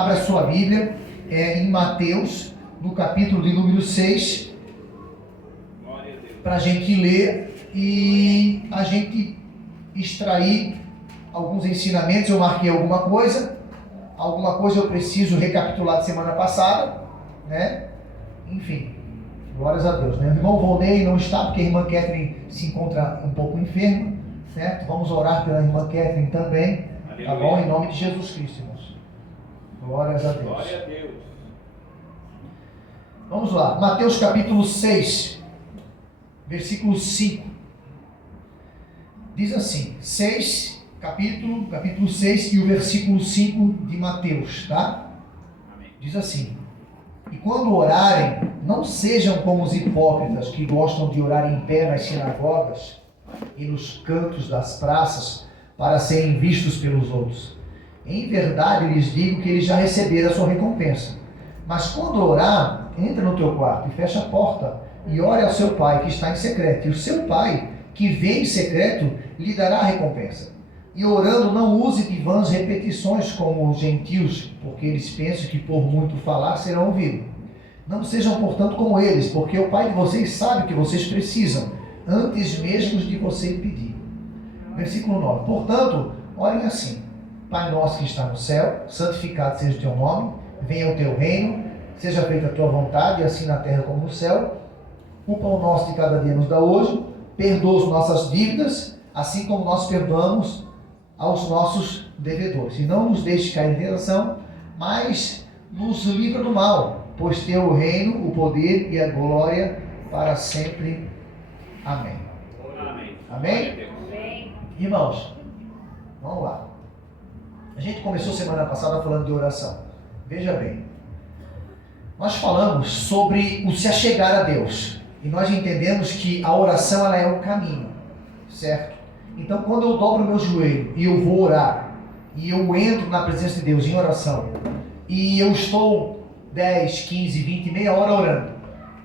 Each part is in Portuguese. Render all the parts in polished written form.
Abra sua Bíblia em Mateus, no capítulo de número 6, para a gente ler e a gente extrair alguns ensinamentos. Eu marquei alguma coisa eu preciso recapitular de semana passada, né? Enfim, glórias a Deus, né? O irmão Volney não está porque a irmã Catherine se encontra um pouco enferma, certo? Vamos orar pela irmã Catherine também, tá bom? Em nome de Jesus Cristo, irmãos. Glórias a Deus. Glória a Deus. Vamos lá, Mateus capítulo 6, versículo 5. Diz assim, capítulo 6 e o versículo 5 de Mateus, tá? Amém. Diz assim: E quando orarem, não sejam como os hipócritas que gostam de orar em pé nas sinagogas e nos cantos das praças para serem vistos pelos outros. Em verdade lhes digo que eles já receberam a sua recompensa. Mas quando orar, entra no teu quarto e fecha a porta e ore ao seu pai que está em secreto. E o seu pai que vê em secreto lhe dará a recompensa. E orando, não use de vãs repetições como os gentios, porque eles pensam que por muito falar serão ouvidos. Não sejam, portanto, como eles, porque o Pai de vocês sabe o que vocês precisam, antes mesmo de você pedir. Versículo 9. Portanto, orem assim: Pai nosso que está no céu, santificado seja o teu nome, venha o teu reino, seja feita a tua vontade, assim na terra como no céu. O pão nosso de cada dia nos dá hoje, perdoa as nossas dívidas, assim como nós perdoamos aos nossos devedores. E não nos deixe cair em tentação, mas nos livra do mal, pois teu o reino, o poder e a glória para sempre. Amém. Amém. Amém? Amém. Irmãos, vamos lá. A gente começou semana passada falando de oração. Veja bem, nós falamos sobre o se achegar a Deus. E nós entendemos que a oração ela é o caminho, certo? Então, quando eu dobro meu joelho e eu vou orar, e eu entro na presença de Deus em oração, e eu estou 10, 15, 20, meia hora orando,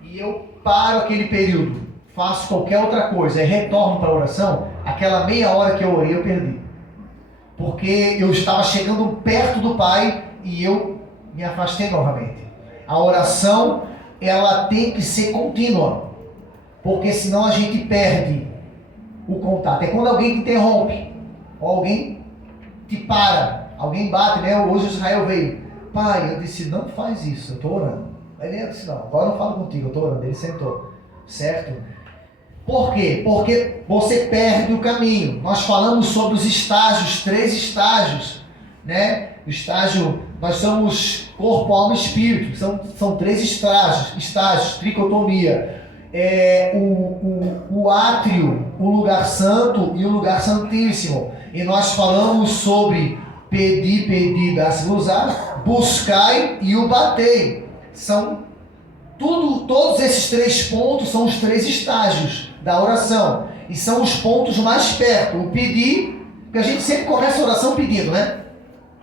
e eu paro aquele período, faço qualquer outra coisa e retorno para a oração, aquela meia hora que eu orei eu perdi. Porque eu estava chegando perto do Pai e eu me afastei novamente. A oração, ela tem que ser contínua, porque senão a gente perde o contato. É quando alguém te interrompe, ou alguém te para, alguém bate, né? Hoje Israel veio: Pai, eu disse, não faz isso, eu estou orando. Aí ele disse, não, agora eu não falo contigo, eu estou orando. Ele sentou, certo? Por quê? Porque você perde o caminho. Nós falamos sobre os estágios, 3 estágios, né? O estágio, nós somos corpo, alma e espírito, são 3 estágios, tricotomia. O átrio, o lugar santo e o lugar santíssimo. E nós falamos sobre pedir, dar-se-vos-á, buscai e o batei. Todos esses 3 pontos são os 3 estágios da oração. E são os pontos mais perto. O pedir, porque a gente sempre começa a oração pedindo, né?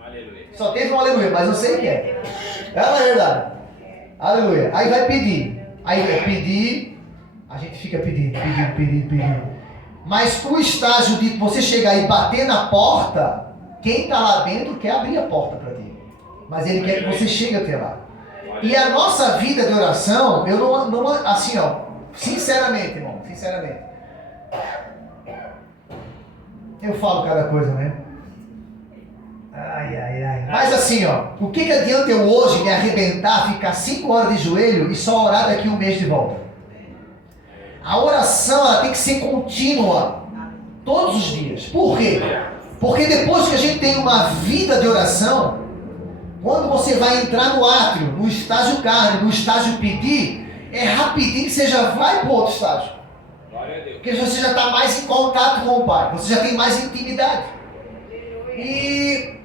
Aleluia. Só teve um aleluia, mas eu sei que é. É a verdade. Aleluia. Aí vai pedir. Aí vai pedir. A gente fica pedindo. Mas o estágio de você chegar e bater na porta, quem está lá dentro quer abrir a porta para ti. Mas ele quer que você chegue até lá. E a nossa vida de oração, eu não assim, ó, sinceramente, irmão, eu falo cada coisa, né? Ai. Mas assim, ó, o que adianta eu hoje me arrebentar, ficar 5 horas de joelho e só orar daqui 1 mês de volta? A oração, ela tem que ser contínua, todos os dias. Por quê? Porque depois que a gente tem uma vida de oração, quando você vai entrar no átrio, no estágio carne, no estágio pedir, é rapidinho que você já vai para o outro estágio. Glória a Deus. Porque você já está mais em contato com o Pai, você já tem mais intimidade. E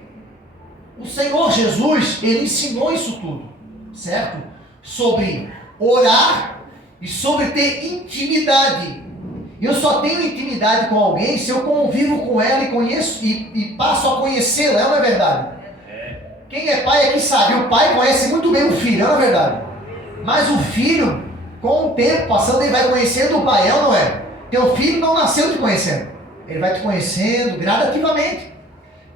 o Senhor Jesus, Ele ensinou isso tudo, certo? Sobre orar e sobre ter intimidade. Eu só tenho intimidade com alguém se eu convivo com ela e conheço e passo a conhecê-la, não é verdade? Quem é pai aqui sabe, o pai conhece muito bem o filho, não é verdade? Mas o filho, com o tempo passando, ele vai conhecendo o pai, não é? Teu filho não nasceu te conhecendo. Ele vai te conhecendo gradativamente.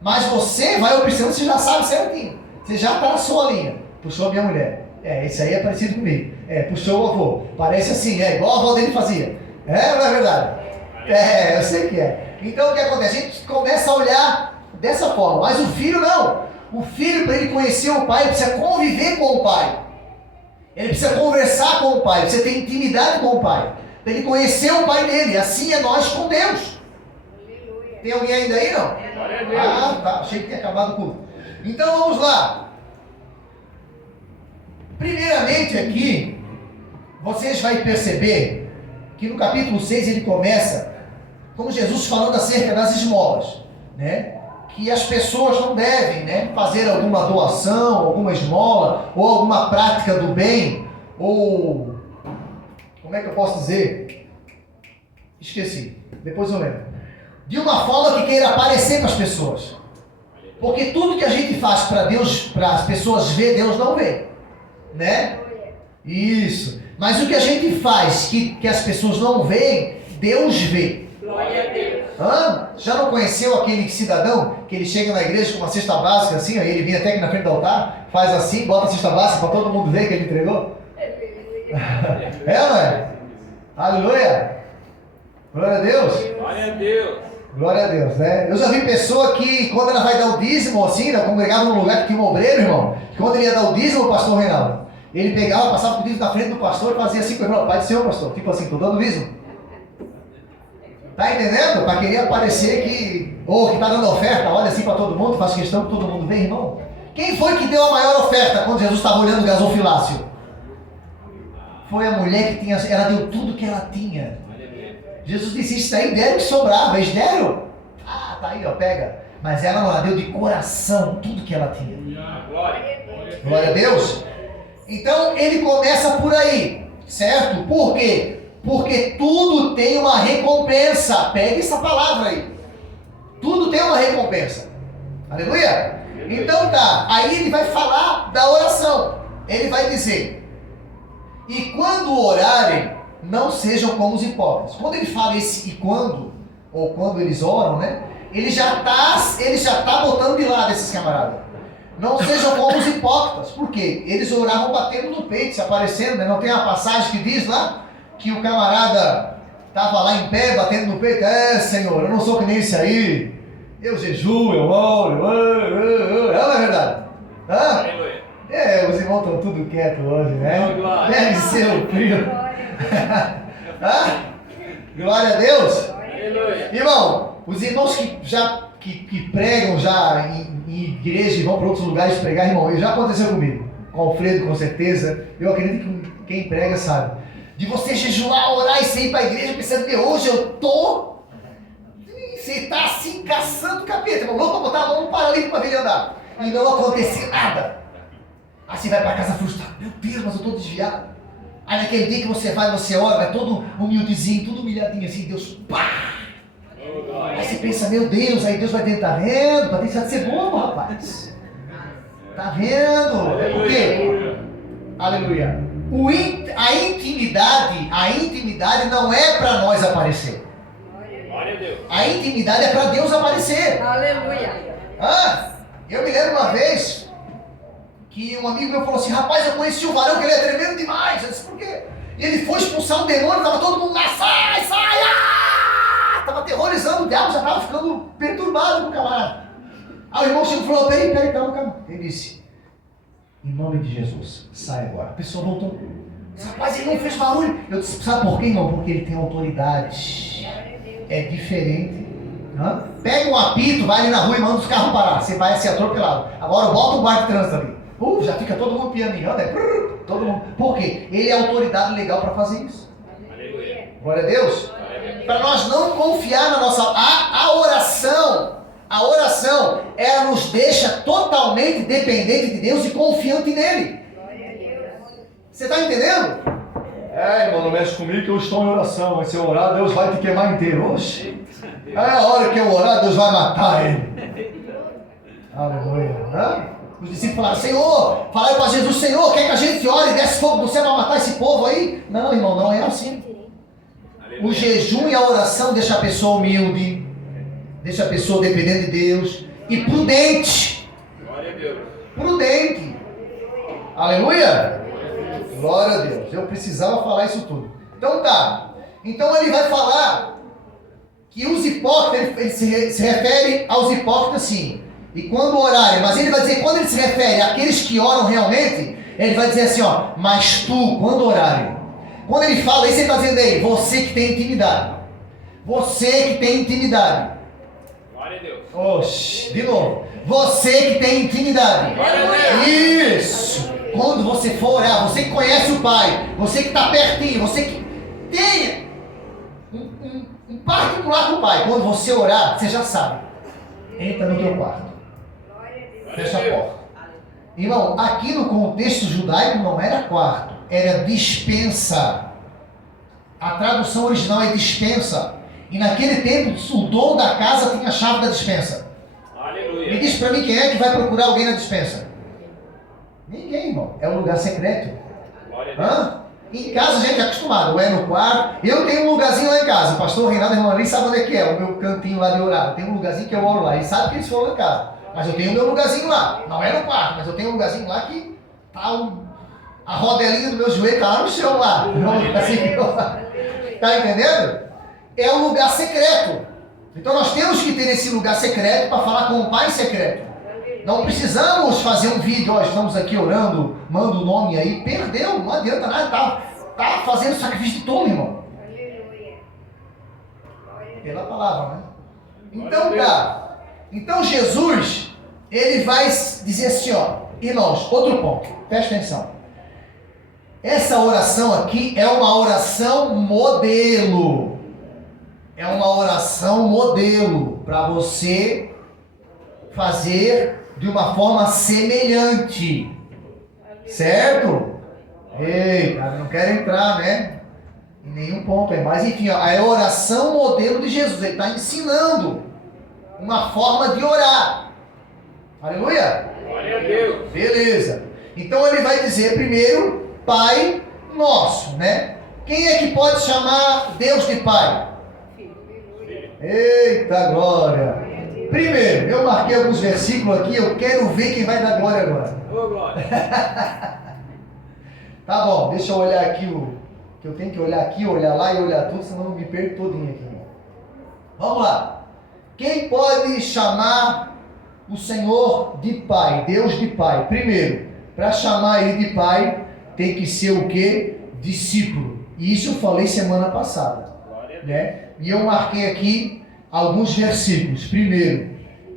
Mas você vai observando, você já sabe certinho. Você já traçou a linha. Puxou a minha mulher. Esse aí é parecido comigo. Puxou o avô. Parece assim, igual a avó dele fazia. Não é verdade? Eu sei que é. Então o que acontece? A gente começa a olhar dessa forma. Mas o filho não. O filho, para ele conhecer o pai, ele precisa conviver com o pai. Ele precisa conversar com o pai. Precisa ter intimidade com o pai. Para ele conhecer o pai dele. Assim é nós com Deus. Tem alguém ainda aí, não? Tá. Achei que tinha acabado o culto. Então vamos lá. Primeiramente aqui, vocês vão perceber que no capítulo 6 ele começa como Jesus falando acerca das esmolas, né? Que as pessoas não devem, né, fazer alguma doação, alguma esmola, ou alguma prática do bem, ou... como é que eu posso dizer? Esqueci, depois eu lembro. De uma forma que queira aparecer com as pessoas. Porque tudo que a gente faz para Deus, para as pessoas ver, Deus não vê. Né? Isso. Mas o que a gente faz que as pessoas não veem, Deus vê. Glória a Deus. Já não conheceu aquele cidadão que ele chega na igreja com uma cesta básica assim, aí ele vem até aqui na frente do altar, faz assim, bota a cesta básica para todo mundo ver que ele entregou? Não é? Aleluia! Glória a Deus! Glória a Deus. Glória a Deus, né? Eu já vi pessoa que, quando ela vai dar o dízimo, assim, né, congregava num lugar que tinha um obreiro, irmão, que quando ele ia dar o dízimo, o pastor Reinaldo, ele pegava, passava o dízimo na frente do pastor e fazia assim com ele, Pai do Senhor, pastor, tipo assim, tô dando dízimo. Tá entendendo? Para querer aparecer que, que tá dando oferta, olha assim para todo mundo, faz questão que todo mundo vê, irmão. Quem foi que deu a maior oferta quando Jesus estava olhando o gasofilácio? Foi a mulher que ela deu tudo que ela tinha. Jesus disse, isso aí deram que sobrava, eles deram? Tá aí, pega. Mas ela deu de coração tudo que ela tinha. Glória a Deus. Então ele começa por aí, certo? Por quê? Porque tudo tem uma recompensa. Pega essa palavra aí. Tudo tem uma recompensa. Aleluia? Então tá, aí ele vai falar da oração. Ele vai dizer, e quando orarem, não sejam como os hipócritas. Quando ele fala esse e quando, ou quando eles oram, né? Ele já tá botando de lado esses camaradas. Não sejam como os hipócritas. Por quê? Eles oravam batendo no peito, se aparecendo, né? Não tem uma passagem que diz lá que o camarada estava lá em pé, batendo no peito. Senhor, eu não sou que nem esse aí. Eu jejuo, eu oro, não é verdade? Os irmãos estão tudo quietos hoje, né? Deve ser o frio. Glória a Deus. Irmão, os irmãos que pregam já em igreja e vão para outros lugares pregar, irmão, já aconteceu comigo. Com o Alfredo, com certeza. Eu acredito que quem prega sabe. De você jejuar, orar e sair para a igreja pensando que hoje eu tô... Você tá assim, caçando o capeta, irmão. Louco para botar a mão no paralítico para ver ele andar. E não acontecer nada. Aí você vai para casa frustrado. Meu Deus, mas eu estou desviado. Aí naquele dia que você vai, você ora, vai todo humildezinho, tudo humilhadinho assim, Deus, pá! Aí você pensa, meu Deus, aí Deus vai dizer, tá vendo? Para deixar de ser bobo, rapaz. Tá vendo? É por quê? Aleluia. A intimidade não é para nós aparecer. Glória a Deus. A intimidade é para Deus aparecer. Aleluia. Eu me lembro uma vez que um amigo meu falou assim, rapaz, eu conheci um varão que ele é tremendo demais. Eu disse, por quê? E ele foi expulsar um demônio, estava todo mundo lá, sai! Estava aterrorizando, o diabo já estava ficando perturbado com o camarada. Aí o irmão chegou e falou, peraí, calma. Ele disse, em nome de Jesus, sai agora. A pessoa voltou. Rapaz, ele não fez barulho. Eu disse, sabe por quê, irmão? Porque ele tem autoridade. É diferente. Pega um apito, vai ali na rua e manda os carros parar. Você vai ser atropelado. Agora bota o guarda de trânsito ali. Já fica todo mundo pianinho, né? Todo mundo. Por quê? Ele é autoridade legal para fazer isso. Aleluia. Glória a Deus. Para nós não confiar na nossa... A oração, ela nos deixa totalmente dependente de Deus e confiante nele. Você está entendendo? Irmão, não mexe comigo que eu estou em oração. Mas se eu orar, Deus vai te queimar inteiro. Oxe. A hora que eu orar, Deus vai matar ele. Aleluia. Os discípulos falaram, Senhor, falaram para Jesus, Senhor, quer que a gente ore e desce fogo do céu para matar esse povo aí? Não, irmão, não é assim. O jejum e a oração deixa a pessoa humilde, deixa a pessoa dependendo de Deus e prudente. Glória a Deus. prudente. Aleluia! Glória a Deus. Eu precisava falar isso tudo. Então tá. Então ele vai falar que os hipócritas, ele se refere aos hipócritas sim. E quando orarem, mas ele vai dizer, quando ele se refere àqueles que oram realmente, ele vai dizer assim, ó, mas tu, quando orarem. Quando ele fala isso, ele está dizendo aí, você que tem intimidade. Você que tem intimidade. Glória a Deus. Oxi, de novo. Você que tem intimidade. Glória a Deus. Isso. Quando você for orar, você que conhece o Pai, você que está pertinho, você que tem um particular com o Pai. Quando você orar, você já sabe. Entra no teu quarto. Fecha a porta. Irmão, aqui no contexto judaico não era quarto, era dispensa. A tradução original é dispensa. E naquele tempo, o dono da casa tinha a chave da dispensa. Aleluia. Me diz para mim quem é que vai procurar alguém na dispensa? Ninguém, irmão. É um lugar secreto. Glória a Deus. Hã? Em casa a gente é acostumado, ou é no quarto. Eu tenho um lugarzinho lá em casa. O pastor Reinaldo, irmão, nem sabe onde é que é, o meu cantinho lá de orar. Eu tenho um lugarzinho que eu oro lá. Ele sabe que eles foram lá em casa. Mas eu tenho o meu lugarzinho lá. Não é no quarto, mas eu tenho um lugarzinho lá que tá a rodelinha do meu joelho tá lá no chão lá. Tá entendendo? É um lugar secreto. Então nós temos que ter esse lugar secreto para falar com o Pai secreto. Não precisamos fazer um vídeo, ó, estamos aqui orando, manda o nome aí, perdeu, não adianta nada, tá fazendo sacrifício de tolo, irmão. Pela palavra, né? Então tá. Então Jesus, ele vai dizer assim, ó, irmãos, outro ponto, presta atenção. Essa oração aqui é uma oração modelo. É uma oração modelo para você fazer de uma forma semelhante. Certo? Eita, não quero entrar, né? Em nenhum ponto aí. Mas enfim, ó, é a oração modelo de Jesus. Ele está ensinando uma forma de orar. Aleluia? Glória a Deus. Beleza. Então ele vai dizer primeiro, Pai Nosso, né? Quem é que pode chamar Deus de Pai? Eita glória! Primeiro, eu marquei alguns versículos aqui, eu quero ver quem vai dar glória agora. Ô, glória. Tá bom, deixa eu olhar aqui que eu tenho que olhar aqui, olhar lá e olhar tudo, senão eu me perco todinho aqui. Vamos lá. Quem pode chamar o Senhor de Pai, Deus de Pai? Primeiro, para chamar Ele de Pai, tem que ser o quê? Discípulo. E isso eu falei semana passada, né? E eu marquei aqui alguns versículos. Primeiro,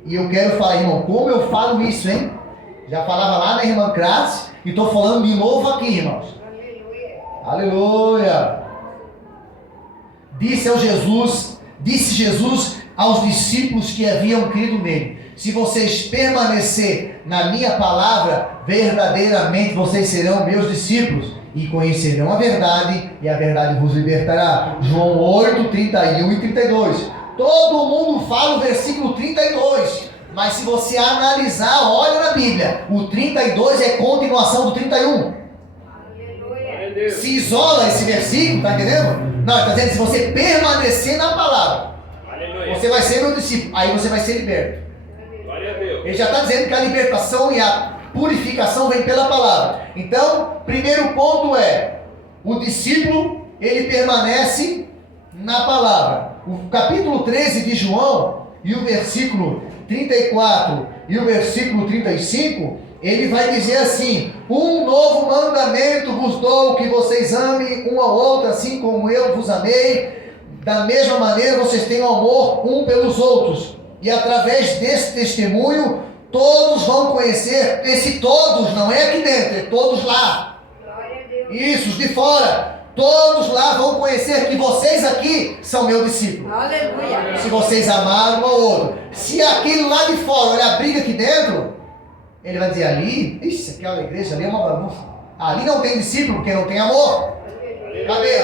e eu quero falar, irmão, como eu falo isso, hein? Já falava lá na irmã Crasse e estou falando de novo aqui, irmãos. Aleluia! Disse Jesus aos discípulos que haviam crido nele: se vocês permanecer na minha palavra, verdadeiramente vocês serão meus discípulos e conhecerão a verdade, e a verdade vos libertará. João 8, 31 e 32. Todo mundo fala o versículo 32, mas se você analisar, olha na Bíblia, o 32 é continuação do 31. Se isola esse versículo, tá entendendo? Não, está dizendo, se você permanecer na palavra, você vai ser meu discípulo, aí você vai ser liberto. Ele já está dizendo que a libertação e a purificação vem pela palavra. Então, primeiro ponto é, o discípulo, ele permanece na palavra. O capítulo 13 de João, e o versículo 34 e o versículo 35, ele vai dizer assim: um novo mandamento vos dou, que vocês amem um ao outro, assim como eu vos amei. Da mesma maneira vocês tenham amor um pelos outros. E através desse testemunho, todos vão conhecer. Esse todos não é aqui dentro, é todos lá. Isso, os de fora. Todos lá vão conhecer que vocês aqui são meus discípulos. Aleluia. Se vocês amaram um ao outro. Se aquele lá de fora olhar a briga aqui dentro, ele vai dizer ali, isso, aquela igreja ali é uma bagunça. Ali não tem discípulo porque não tem amor. Cadê?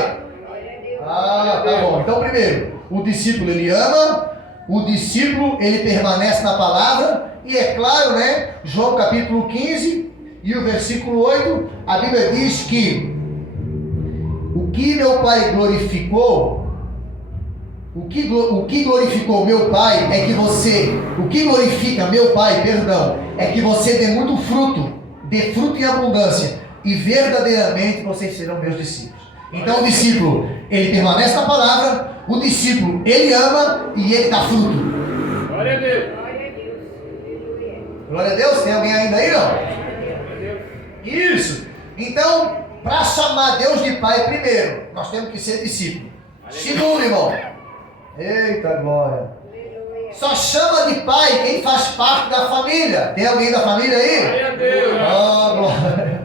Ah, tá bom. Então primeiro, o discípulo ele ama, o discípulo ele permanece na palavra, e é claro, né? João capítulo 15 e o versículo 8, a Bíblia diz que o que meu Pai glorificou, O que glorificou meu Pai é que você, o que glorifica meu Pai, perdão, é que você dê fruto em abundância, e verdadeiramente vocês serão meus discípulos. Então o discípulo, ele permanece na palavra, o discípulo, ele ama e ele dá fruto. Glória a Deus. Glória a Deus, tem alguém ainda aí, não? Isso. Então, para chamar Deus de Pai, primeiro, nós temos que ser discípulo. Segundo, irmão, eita glória, só chama de pai quem faz parte da família. Tem alguém da família aí? Glória a Deus. Oh, glória.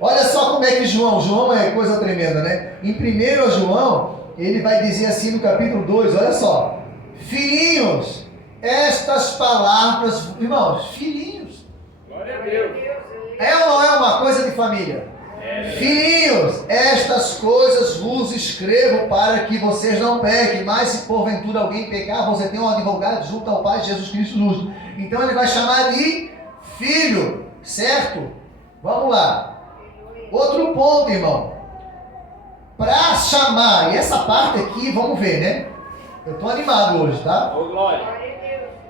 Olha só como é que João é coisa tremenda, né? Em 1 João, ele vai dizer assim no capítulo 2, olha só: filhinhos, estas palavras, irmãos, filhinhos, Glória a Deus. é ou não é uma coisa de família? Filhinhos, estas coisas vos escrevo para que vocês não pequem, mas se porventura alguém pecar, você tem um advogado junto ao Pai, Jesus Cristo justo. Então ele vai chamar de filho, certo? Vamos lá. Outro ponto, irmão. Para chamar, e essa parte aqui, vamos ver, né? Eu estou animado hoje, tá? Ô, glória.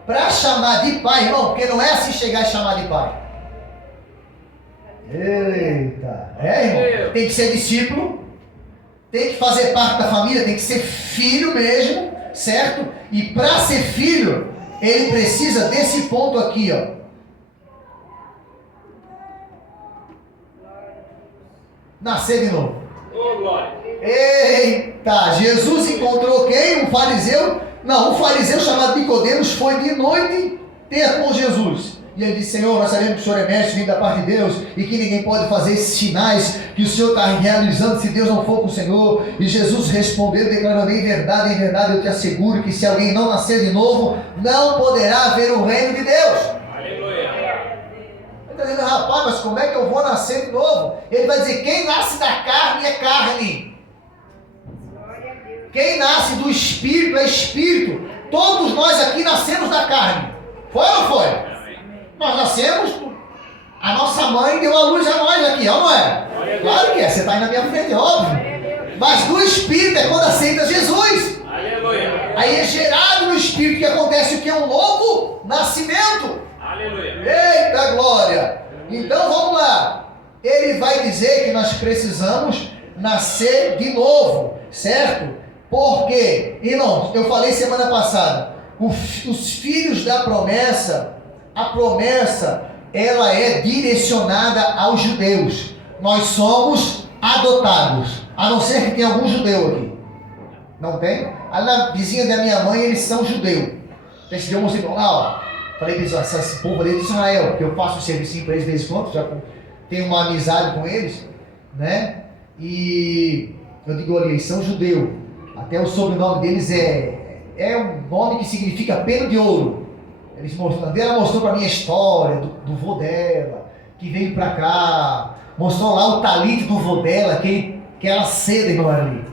Para chamar de pai, irmão, porque não é assim chegar e chamar de pai. Eita, irmão, tem que ser discípulo, tem que fazer parte da família, tem que ser filho mesmo, certo? E para ser filho, ele precisa desse ponto aqui, ó. Nascer de novo. Ô, glória. Eita, Jesus encontrou quem? Um fariseu? Não, um fariseu chamado Nicodemos foi de noite ter com Jesus. E ele disse: Senhor, nós sabemos que o Senhor é mestre, vindo da parte de Deus, e que ninguém pode fazer esses sinais que o Senhor está realizando se Deus não for com o Senhor. E Jesus respondeu, declarando: em verdade eu te asseguro que se alguém não nascer de novo, não poderá ver o reino de Deus. Aleluia. Ele está dizendo: rapaz, mas como é que eu vou nascer de novo? Ele vai dizer: quem nasce da carne é carne. Quem nasce do Espírito é Espírito. Todos nós aqui nascemos da carne. Foi ou não foi? Nós nascemos, a nossa mãe deu a luz a nós aqui, ó, não é? Claro que é, você está aí na minha frente, é óbvio. Mas do Espírito é quando aceita Jesus. Aleluia. Aí é gerado no Espírito que acontece o que? Um novo nascimento. Aleluia. Eita glória! Então vamos lá. Ele vai dizer que nós precisamos nascer de novo, certo? Porque, irmãos, eu falei semana passada, os filhos da promessa, a promessa, ela é direcionada aos judeus. Nós somos adotados, a não ser que tenha algum judeu aqui. Não tem? Ali na vizinha da minha mãe, eles são judeus. Esse dia eu mostrei lá, ó. Falei para eles: esse povo ali é de Israel, porque eu faço um serviço para eles de vez em quando, já tenho uma amizade com eles, né? E eu digo: olha, eles são judeus. Até o sobrenome deles é um nome que significa peno de ouro. Ela mostrou para mim a história do vô dela, que veio para cá, mostrou lá o talite do vô dela, aquela seda, irmão ali.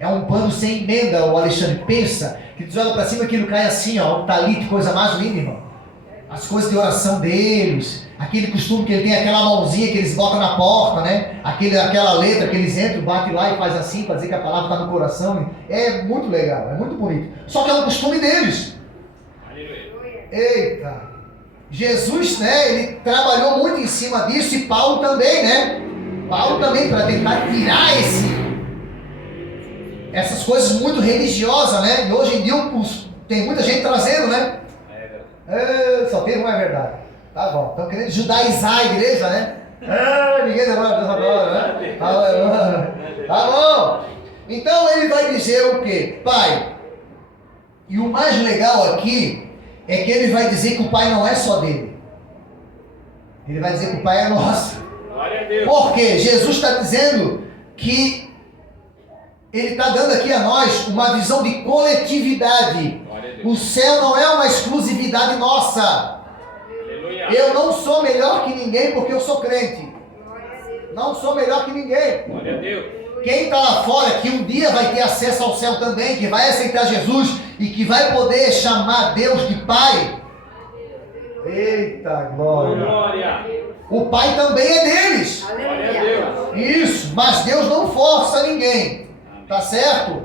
É um pano sem emenda, o Alexandre. Pensa, que tu olha para cima e aquilo cai assim, ó, o talite, coisa mais linda, irmão. As coisas de oração deles, aquele costume que ele tem, aquela mãozinha que eles botam na porta, né? Aquela letra que eles entram, batem lá e faz assim, para dizer que a palavra está no coração. É muito legal, é muito bonito. Só que é um costume deles. Eita, Jesus, né, ele trabalhou muito em cima disso, e Paulo também, né? Paulo também, para tentar tirar essas coisas muito religiosas, né? E hoje em dia tem muita gente trazendo, né? Só tem uma, é verdade. Tá bom, estão querendo judaizar a igreja, né? Ninguém demora Deus agora, né? Tá bom. Então ele vai dizer o quê? Pai. E o mais legal aqui é que ele vai dizer que o Pai não é só dele. Ele vai dizer que o Pai é nosso. Glória a Deus. Por quê? Jesus está dizendo que ele está dando aqui a nós uma visão de coletividade. O céu não é uma exclusividade nossa. Aleluia. Eu não sou melhor que ninguém porque eu sou crente. Não sou melhor que ninguém. Glória a Deus. Quem está lá fora, que um dia vai ter acesso ao céu também, que vai aceitar Jesus e que vai poder chamar Deus de Pai. Eita glória! Glória. O Pai também é deles. Glória a Deus. Isso, mas Deus não força ninguém. Tá certo?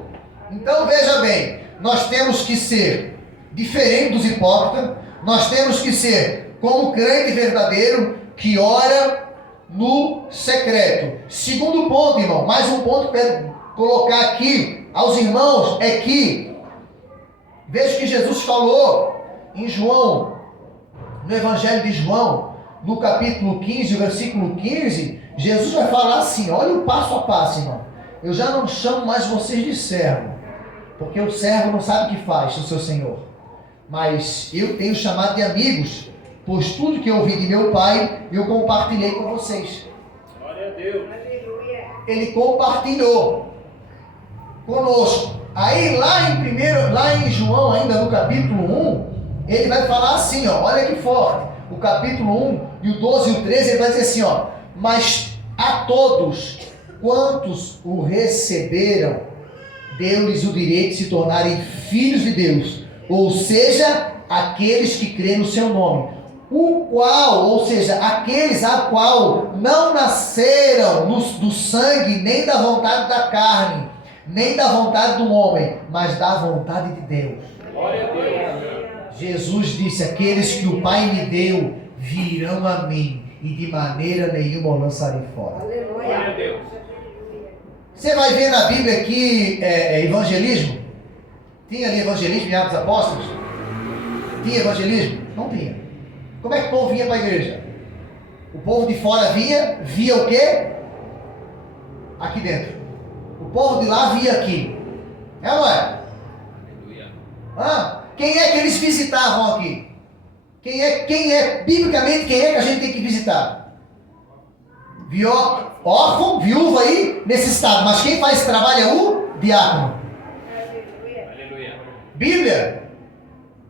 Então veja bem, nós temos que ser diferente dos hipócritas, nós temos que ser como crente verdadeiro que ora no secreto. Segundo ponto, irmão, mais um ponto que eu quero colocar aqui aos irmãos é que veja que Jesus falou em João, no Evangelho de João, no capítulo 15, versículo 15, Jesus vai falar assim, olha o passo a passo, irmão. Eu já não chamo mais vocês de servo, porque o servo não sabe o que faz o seu Senhor. Mas eu tenho chamado de amigos, pois tudo que eu ouvi de meu Pai, eu compartilhei com vocês. Glória a Deus. Ele compartilhou conosco. Aí lá em João, ainda no capítulo 1, ele vai falar assim, ó, olha que forte. O capítulo 1 e o 12 e o 13, ele vai dizer assim, ó, mas a todos quantos o receberam, deu-lhes o direito de se tornarem filhos de Deus, ou seja, aqueles que creem no seu nome, o qual, ou seja, aqueles a qual não nasceram do sangue, nem da vontade da carne, nem da vontade do homem, mas da vontade de Deus. Glória a Deus. Jesus disse, aqueles que o Pai me deu, virão a mim, e de maneira nenhuma o lançarei fora. Glória a Deus. Você vai ver na Bíblia aqui evangelismo? Tinha ali evangelismo em Atos Apóstolos? Tinha evangelismo? Não tinha. Como é que o povo vinha para a igreja? O povo de fora via o quê? Aqui dentro. O povo de lá via aqui. É ou não é? Quem é que eles visitavam aqui? Biblicamente, quem é que a gente tem que visitar? Órfão, viúva aí, necessitado. Mas quem faz esse trabalho é o diácono. Aleluia. Bíblia.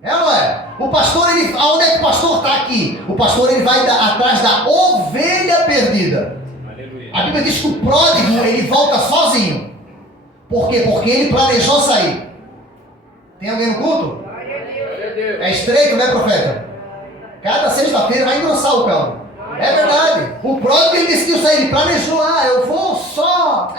É ou não é? O pastor, aonde é que o pastor está aqui? O pastor, ele vai atrás da ovelha perdida. Aleluia. A Bíblia diz que o pródigo, ele volta sozinho. Por quê? Porque ele planejou sair. Tem alguém no culto? Glória a Deus. É estreito, né, profeta? Cada sexta-feira vai engrossar o caldo. É verdade. O pródigo, ele decidiu sair. Ele planejou, eu vou só.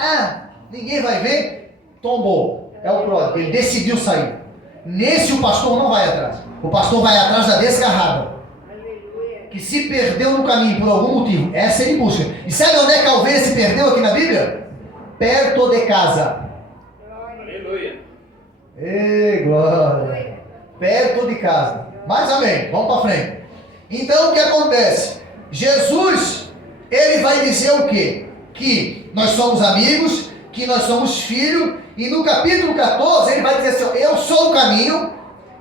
Ninguém vai ver. Tombou. É o pródigo. Ele decidiu sair. Nesse o pastor não vai atrás. O pastor vai atrás da desgarrada. Que se perdeu no caminho por algum motivo. Essa ele busca. E sabe onde é que a ovelha se perdeu aqui na Bíblia? Perto de casa. Aleluia. Ei, glória. Perto de casa. Mas amém. Vamos para frente. Então o que acontece? Jesus, ele vai dizer o quê? Que nós somos amigos, que nós somos filhos. E no capítulo 14 ele vai dizer assim, eu sou o caminho,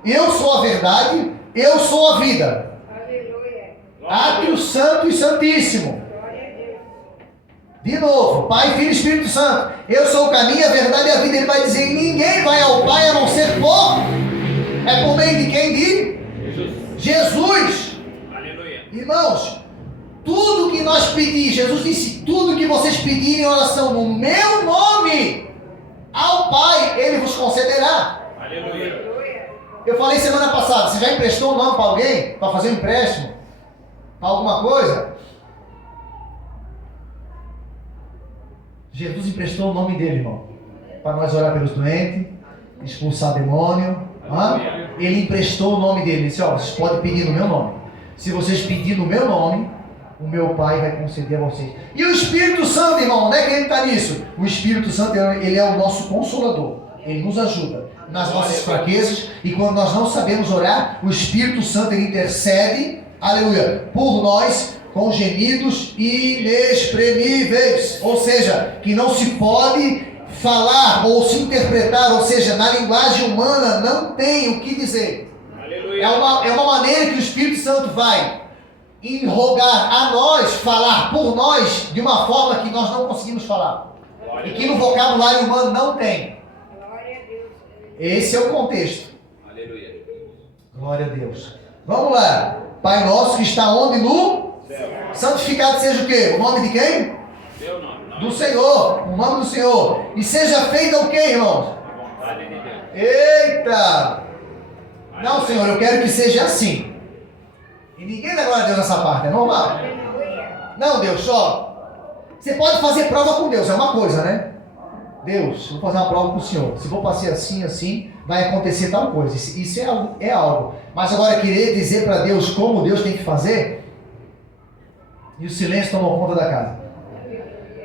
eu sou a verdade, eu sou a vida. Aleluia. Átrio Santo e Santíssimo. Glória a Deus. De novo, Pai, Filho e Espírito Santo. Eu sou o caminho, a verdade e a vida. Ele vai dizer, ninguém vai ao Pai a não ser por meio de quem? De Jesus. Aleluia. Irmãos, tudo que nós pedimos, Jesus disse, tudo que vocês pedirem em oração no meu nome, ao Pai, Ele vos concederá. Aleluia. Aleluia. Eu falei semana passada, você já emprestou o nome para alguém? Para fazer um empréstimo? Para alguma coisa? Jesus emprestou o nome dele, irmão. Para nós orar pelos doentes, expulsar demônio. Ele emprestou o nome dele. Ele disse, vocês podem pedir no meu nome. Se vocês pedirem no meu nome, o meu Pai vai conceder a vocês. E o Espírito Santo, irmão, onde é que ele está nisso? O Espírito Santo, ele é o nosso consolador. Ele nos ajuda nas nossas fraquezas. E quando nós não sabemos orar, o Espírito Santo, ele intercede, aleluia, por nós, com gemidos inexprimíveis. Ou seja, que não se pode falar ou se interpretar. Ou seja, na linguagem humana não tem o que dizer. Aleluia. É uma maneira que o Espírito Santo vai rogar a nós, falar por nós de uma forma que nós não conseguimos falar. E que no vocabulário humano não tem. Glória a Deus. Esse é o contexto. Aleluia. Glória a Deus. Vamos lá. Pai nosso que está onde? No Céu. santificado seja o quê? O nome de quem? Seu nome. Do Senhor. O nome do Senhor. E seja feita o quê, irmãos? A vontade de Deus. Eita! Não, Senhor, eu quero que seja assim. E ninguém dá glória a Deus nessa parte, é normal? Aleluia. Não, Deus, só. Você pode fazer prova com Deus, é uma coisa, né? Deus, vou fazer uma prova para o Senhor. Se for ser assim, assim, vai acontecer tal coisa. Isso é algo. Mas agora querer dizer para Deus como Deus tem que fazer, e o silêncio tomou conta da casa.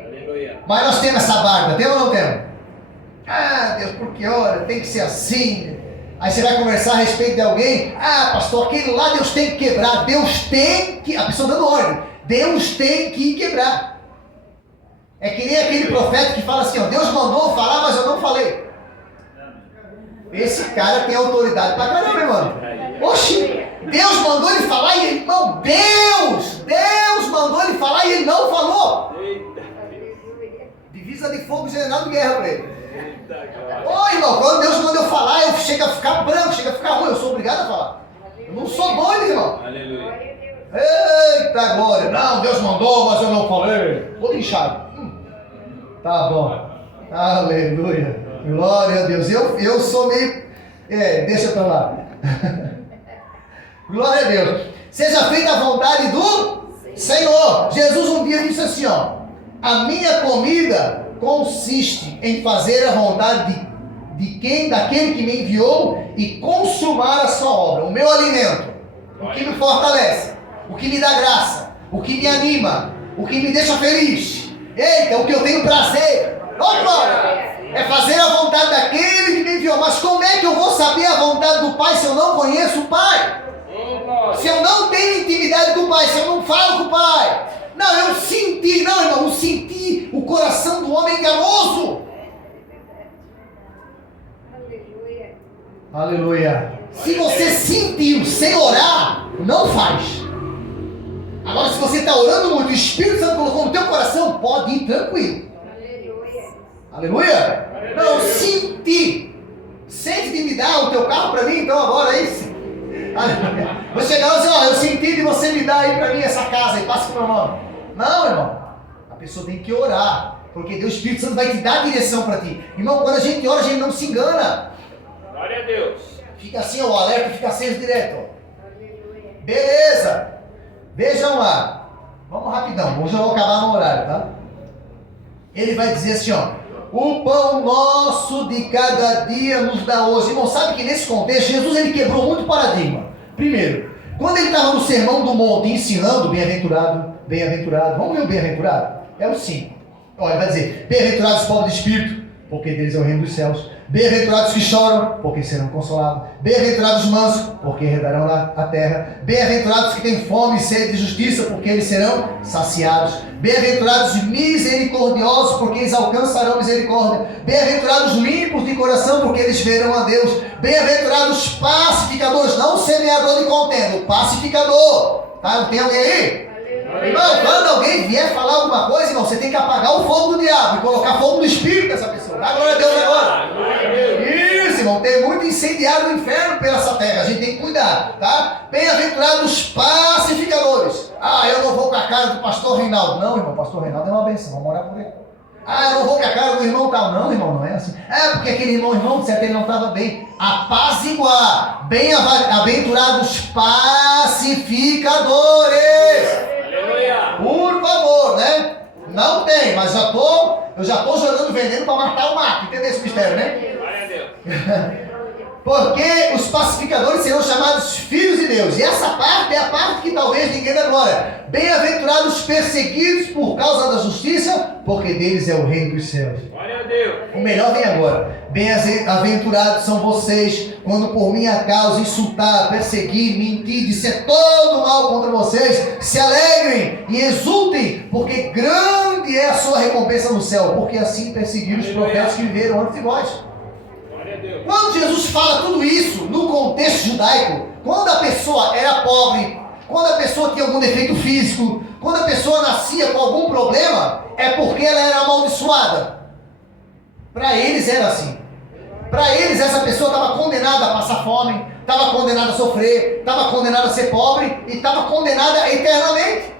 Aleluia. Mas nós temos essa barba, temos ou não temos? Ah, Deus, porque olha, tem que ser assim. Aí você vai conversar a respeito de alguém. Ah, pastor, aquele lá Deus tem que quebrar. Deus tem que... A pessoa dando ordem. Deus tem que quebrar. É que nem aquele profeta que fala assim, ó, Deus mandou falar, mas eu não falei. Esse cara tem autoridade pra caramba, irmão. Oxi, Deus mandou ele falar e ele... Irmão, Deus mandou ele falar e ele não falou. Divisa de fogo, general de guerra pra ele. Ô irmão, quando Deus manda eu falar, eu chego a ficar branco, chega a ficar ruim, eu sou obrigado a falar. Eu não sou doido, irmão. Aleluia. Eita glória, não, Deus mandou, mas eu não falei. Todo inchado. Tá bom. Aleluia. Glória a Deus. Eu sou meio... deixa pra lá. Glória a Deus. Seja feita a vontade do Senhor. Jesus um dia disse assim, ó. A minha comida consiste em fazer a vontade daquele que me enviou e consumar a sua obra. O meu alimento, o que me fortalece, o que me dá graça, o que me anima, o que me deixa feliz. Eita, o que eu tenho prazer. Glória! É fazer a vontade daquele que me enviou. Mas como é que eu vou saber a vontade do Pai se eu não conheço o Pai? Se eu não tenho intimidade com o Pai, se eu não falo com o Pai? Não, eu senti, não, irmão, eu senti o coração do homem enganoso. Aleluia. Aleluia. Se você sentiu sem orar, não faz. Agora, se você está orando muito, o Espírito Santo colocou no teu coração, pode ir tranquilo. Aleluia. Aleluia. Não, senti. Sente de me dar o teu carro para mim, então agora é isso. Aleluia. Vou chegar e dizer, ó, eu senti de você me dar aí para mim essa casa e passa com o meu nome. Não, irmão. A pessoa tem que orar, porque Deus, o Espírito Santo vai te dar a direção para ti. Irmão, quando a gente ora, a gente não se engana. Glória a Deus. Fica assim, ó, o alerta fica aceso direto. Ó. Aleluia. Beleza. Vejam lá. Vamos rapidão, hoje eu vou acabar no horário, tá? Ele vai dizer assim, ó. O pão nosso de cada dia nos dá hoje. Irmão, sabe que nesse contexto, Jesus ele quebrou muito paradigma. Primeiro, quando ele estava no Sermão do Monte ensinando, bem-aventurado, vamos ver o bem-aventurado? É o 5. Olha, ele vai dizer, bem-aventurados os pobres de espírito, porque deles é o reino dos céus. Bem-aventurados que choram, porque serão consolados. Bem-aventurados os mansos, porque herdarão a terra. Bem-aventurados que têm fome e sede de justiça, porque eles serão saciados. Bem-aventurados os misericordiosos, porque eles alcançarão misericórdia. Bem-aventurados os limpos de coração, porque eles verão a Deus. Bem-aventurados os pacificadores, não o semeador de contenda, o pacificador. Tá? Tem alguém aí? Irmão, quando alguém vier falar alguma coisa, irmão, você tem que apagar o fogo do diabo e colocar fogo do Espírito nessa pessoa. Dá glória a Deus agora. Isso, irmão, tem muito incendiário no inferno pela essa terra. A gente tem que cuidar, tá? Bem-aventurados os pacificadores. Ah, eu não vou com a cara do pastor Reinaldo. Não, irmão, pastor Reinaldo é uma benção, vamos orar por ele. Ah, eu não vou com a cara do irmão tal. Não, irmão, não é assim. É porque aquele irmão, de certo, ele não estava bem. Apaziguar. Bem-aventurados pacificadores. Por favor, né? Não tem, mas eu já tô jogando veneno para matar o mato. Entendeu esse mistério, né? Glória a Deus. Porque os pacificadores serão chamados filhos de Deus. E essa parte é a parte que talvez ninguém dá glória. Bem-aventurados os perseguidos por causa da justiça, porque deles é o reino dos céus. Glória a Deus. O melhor vem agora. Bem-aventurados são vocês, quando por minha causa insultar, perseguir, mentir, disser todo mal contra vocês, se alegrem e exultem, porque grande é a sua recompensa no céu, porque assim perseguiram os profetas que viveram antes de vós. Glória a Deus. Quando Jesus fala tudo isso no contexto judaico, quando a pessoa era pobre, quando a pessoa tinha algum defeito físico, quando a pessoa nascia com algum problema, é porque ela era amaldiçoada. Para eles era assim. Para eles essa pessoa estava condenada a passar fome, estava condenada a sofrer, estava condenada a ser pobre e estava condenada eternamente.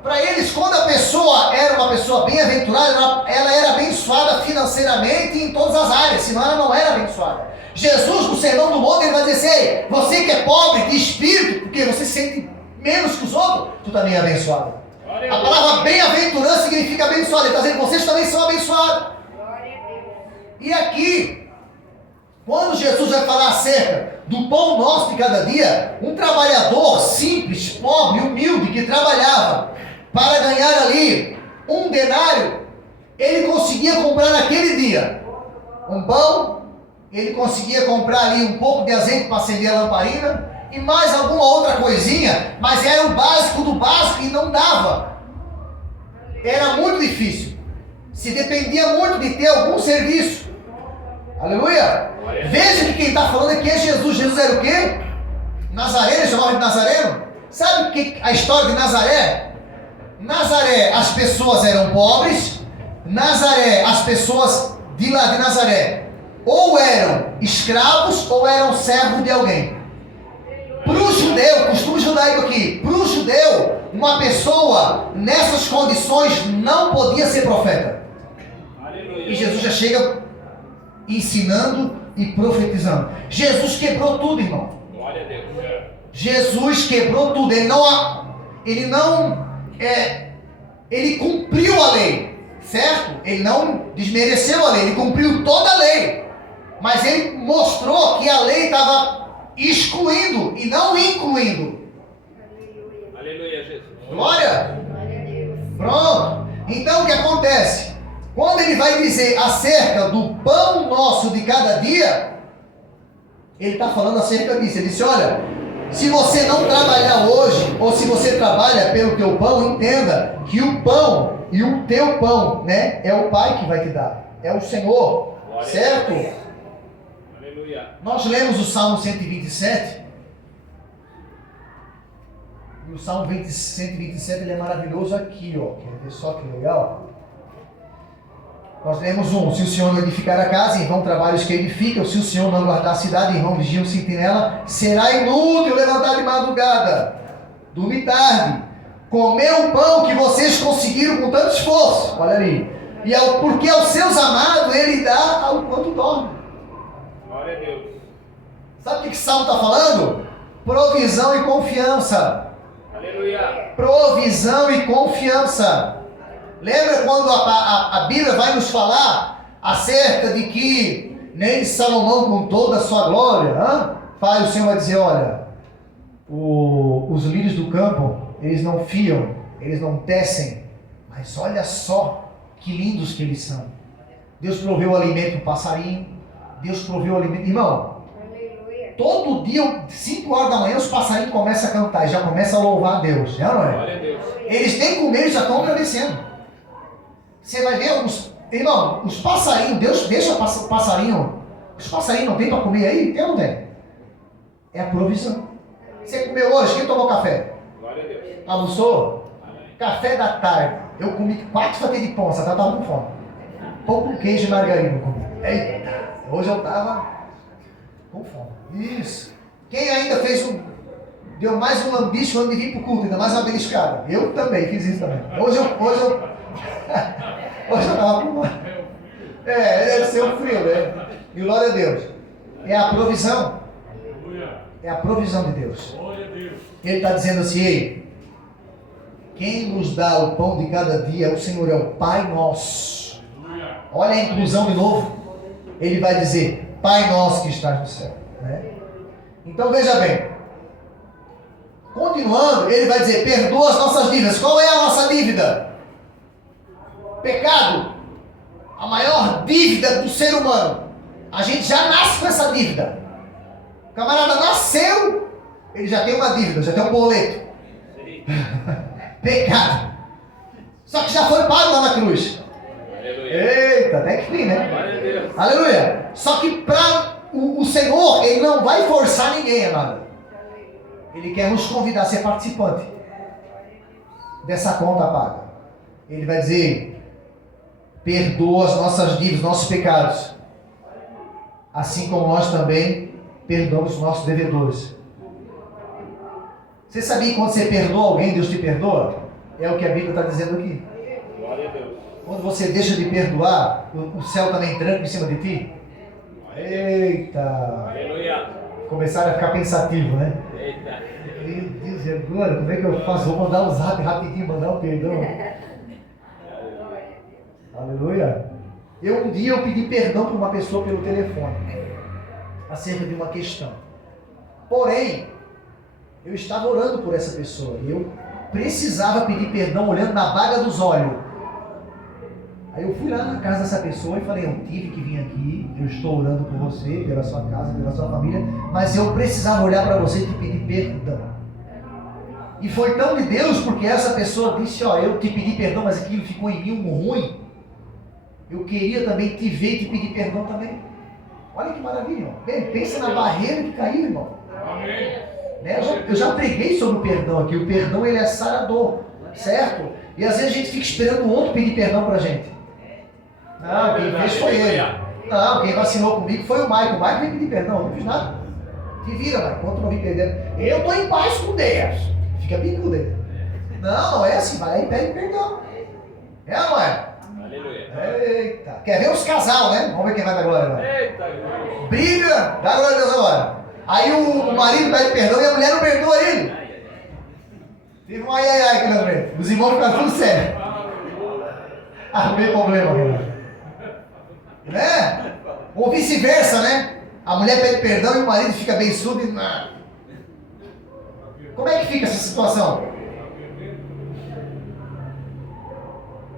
Para eles, quando a pessoa era uma pessoa bem-aventurada, ela era abençoada financeiramente em todas as áreas, senão ela não era abençoada. Jesus, no Sermão do Monte, ele vai dizer assim, ei, você que é pobre de espírito, porque você se sente menos que os outros, tu também é abençoado. A palavra bem-aventurança significa abençoado. Ele está dizendo que vocês também são abençoados. Glória a Deus. E aqui, quando Jesus vai falar acerca do pão nosso de cada dia, um trabalhador simples, pobre, humilde, que trabalhava para ganhar ali um denário, ele conseguia comprar naquele dia um pão, ele conseguia comprar ali um pouco de azeite para acender a lamparina e mais alguma outra coisinha, mas era o básico do básico e não dava. Era muito difícil. Se dependia muito de ter algum serviço. Aleluia! Veja que quem está falando aqui é Jesus. Jesus era o quê? Nazareno, chamava de Nazareno. Sabe o que a história de Nazaré? Nazaré, as pessoas eram pobres. Nazaré, as pessoas de lá de Nazaré ou eram escravos ou eram servos de alguém. Para o judeu, costume judaico aqui, para o judeu, uma pessoa nessas condições não podia ser profeta. E Jesus já chega ensinando e profetizando. Jesus quebrou tudo, irmão. Glória a Deus. Jesus quebrou tudo. Ele cumpriu a lei, certo? Ele não desmereceu a lei, ele cumpriu toda a lei. Mas ele mostrou que a lei estava excluindo e não incluindo. Aleluia, Jesus. Glória! Glória a Deus. Pronto. Então o que acontece? Quando ele vai dizer acerca do pão nosso de cada dia, ele está falando acerca disso. Ele disse, olha, se você não trabalhar hoje, ou se você trabalha pelo teu pão, entenda que o pão e o teu pão, né, é o Pai que vai te dar. É o Senhor. Glória Certo? Aleluia. Nós lemos o Salmo 127. E o Salmo 127 ele é maravilhoso aqui, ó. Quer ver só que legal? Nós lemos se o Senhor não edificar a casa, em vão trabalhos que edificam, se o Senhor não guardar a cidade, em vão vigiam o sentinela, será inútil levantar de madrugada, dormir tarde, comer o pão que vocês conseguiram com tanto esforço, olha ali, porque aos seus amados ele dá ao quanto dorme. Glória a Deus. Sabe o que Salmo está falando? Provisão e confiança. Aleluia. Provisão e confiança. Lembra quando a Bíblia vai nos falar acerca de que nem Salomão com toda a sua glória, o Senhor vai dizer, olha, os lírios do campo, eles não fiam, eles não tecem, mas olha só que lindos que eles são. Deus proveu o alimento para o passarinho, Deus proveu o alimento, irmão, Aleluia. todo dia, 5 horas da manhã, os passarinhos começam a cantar, já começam a louvar a Deus, não é? Glória a Deus. Eles nem comer, eles já estão agradecendo. Você vai ver irmão, os passarinhos, Deus deixa o passarinho, os passarinhos não tem para comer aí? Tem ou não tem? É a provisão. Você comeu hoje, quem tomou café? Glória a Deus. Almoçou? Amém. Café da tarde, eu comi 4 fatias de pão, você estava com fome. Pão com queijo e margarina eu comi. Eita, hoje eu estava com fome. Isso. Quem ainda deu mais um lambisco antes de vir para o culto, ainda mais uma beliscada? Eu também fiz isso também. Hoje eu estava com fome. Deve ser o frio, né? E glória a Deus. É a provisão. É a provisão de Deus. Ele está dizendo assim, ei, quem nos dá o pão de cada dia é o Senhor, é o Pai nosso. Olha a inclusão de novo. Ele vai dizer, Pai nosso que estás no céu. Né? Então veja bem. Continuando, ele vai dizer, perdoa as nossas dívidas. Qual é a nossa dívida? Pecado. A maior dívida do ser humano. A gente já nasce com essa dívida. O camarada nasceu, ele já tem uma dívida, já tem um boleto. Pecado. Só que já foi pago lá na cruz. Aleluia. Eita, até que fim, né? Glória a Deus. Aleluia. Só que para o Senhor, ele não vai forçar ninguém a nada. Ele quer nos convidar a ser participante dessa conta paga. Ele vai dizer, perdoa as nossas dívidas, nossos pecados. Assim como nós também perdoamos os nossos devedores. Você sabia que quando você perdoa alguém, Deus te perdoa? É o que a Bíblia está dizendo aqui. Glória a Deus. Quando você deixa de perdoar, o céu também tranca em cima de ti. Eita! Aleluia. Começaram a ficar pensativo, né? Eita. Meu Deus, e agora? Como é que eu faço? Vou mandar um zap rapidinho, mandar um perdão. Aleluia. Um dia eu pedi perdão para uma pessoa pelo telefone, acerca de uma questão. Porém, eu estava orando por essa pessoa e eu precisava pedir perdão olhando na baga dos olhos. Aí eu fui lá na casa dessa pessoa e falei, eu tive que vir aqui, eu estou orando por você, pela sua casa, pela sua família, mas eu precisava olhar para você e te pedir perdão. E foi tão de Deus, porque essa pessoa disse, eu te pedi perdão, mas aquilo ficou em mim um ruim. Eu queria também te ver e te pedir perdão também. Olha que maravilha, irmão. Pensa na barreira que caiu, irmão. Amém. Né? Eu já preguei sobre o perdão aqui. O perdão, ele é sarador, certo? E às vezes a gente fica esperando o outro pedir perdão pra gente. Não, quem fez foi ele. Não, quem vacinou comigo foi o Maico. O Maico veio pedir perdão, eu não fiz nada. Te vira, Maico, quando eu não vim perdendo. Eu tô em paz com Deus. Fica bicudo aí. Não é assim, vai lá e pede perdão. É ou não é? Aleluia. Eita. Quer ver os casal, né? Vamos ver quem vai dar glória agora. Eita, glória. Briga, dá glória a Deus agora. Aí o marido pede perdão e a mulher não perdoa ele. Teve um ai aqui na frente. Os irmãos ficaram tudo sério. Arrumei problema, né? Ou vice-versa, né? A mulher pede perdão e o marido fica bem surdo e... Como é que fica essa situação?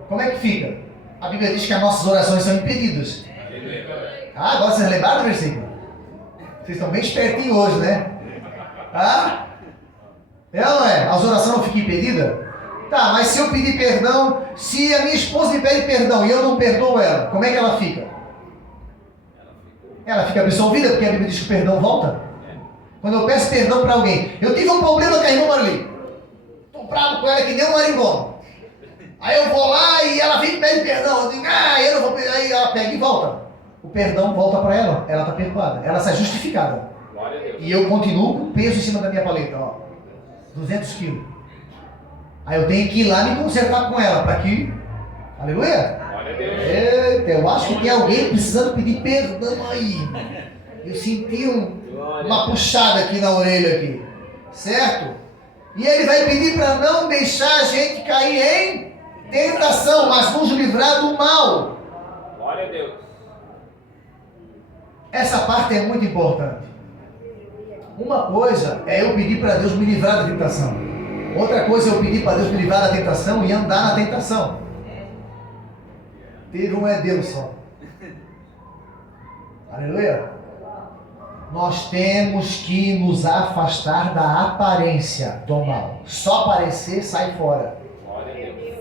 Como é que fica? A Bíblia diz que as nossas orações são impedidas. Ah, agora vocês lembraram do versículo? Vocês estão bem espertinhos hoje, né? Ah? É ou não é? As orações não ficam impedidas? Tá, mas se eu pedir perdão, se a minha esposa me pede perdão e eu não perdoo ela, como é que ela fica? Ela fica absolvida porque a Bíblia diz que o perdão volta? Quando eu peço perdão para alguém, eu tive um problema com a irmã Marli. Estou bravo com ela que nem um marimbondo. Aí eu vou lá e ela vem e pede perdão. Eu digo, eu não vou pedir. Aí ela pega e volta. O perdão volta para ela. Ela está perdoada. Ela sai justificada. Glória a Deus. E eu continuo com peso em cima da minha paleta. 200 quilos. Aí eu tenho que ir lá me consertar com ela. Para que... Aleluia. Glória a Deus. Eita, eu acho que tem alguém precisando pedir perdão aí. Eu senti uma puxada aqui na orelha aqui. Certo? E ele vai pedir para não deixar a gente cair em tentação, mas nos livrar do mal. Glória a Deus. Essa parte é muito importante. Uma coisa é eu pedir para Deus me livrar da tentação. Outra coisa é eu pedir para Deus me livrar da tentação e andar na tentação. Teve um é Deus só. Aleluia. Nós temos que nos afastar da aparência do mal. Só aparecer, sai fora. Glória a Deus.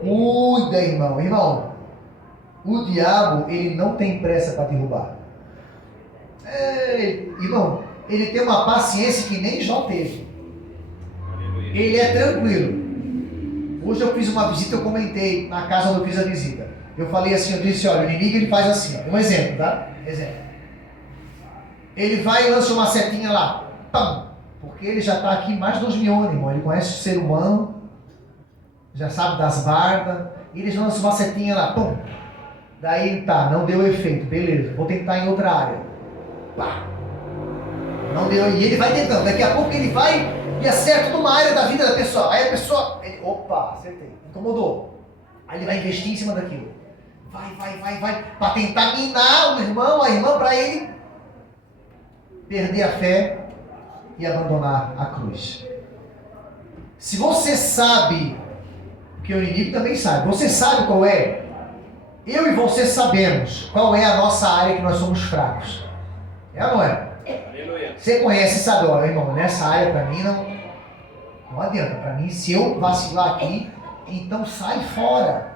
Cuida, irmão. Irmão, o diabo, ele não tem pressa para derrubar. Irmão, ele tem uma paciência que nem Jó teve. Aleluia. Ele é tranquilo. Hoje eu fiz uma visita, eu comentei na casa onde eu fiz a visita. Eu falei assim, eu disse, olha, o inimigo ele faz assim, ó. Um exemplo, tá? Exemplo. Ele vai e lança uma setinha lá. Pam! Porque ele já está aqui mais de 2000 anos, irmão. Ele conhece o ser humano, já sabe das bardas. E eles lançam uma setinha lá. Pum! Daí tá, não deu efeito. Beleza, vou tentar em outra área. Pá! Não deu. E ele vai tentando. Daqui a pouco ele vai e acerta numa área da vida da pessoa. Aí a pessoa... opa, acertei. Incomodou. Aí ele vai investir em cima daquilo. Vai. Para tentar minar o irmão, a irmã, para ele perder a fé e abandonar a cruz. Se você sabe, porque o inimigo também sabe, você sabe qual é, eu e você sabemos qual é a nossa área que nós somos fracos. É ou não é? Aleluia. Você conhece e sabe, ó, irmão, nessa área para mim não adianta. Para mim, se eu vacilar aqui, então sai fora.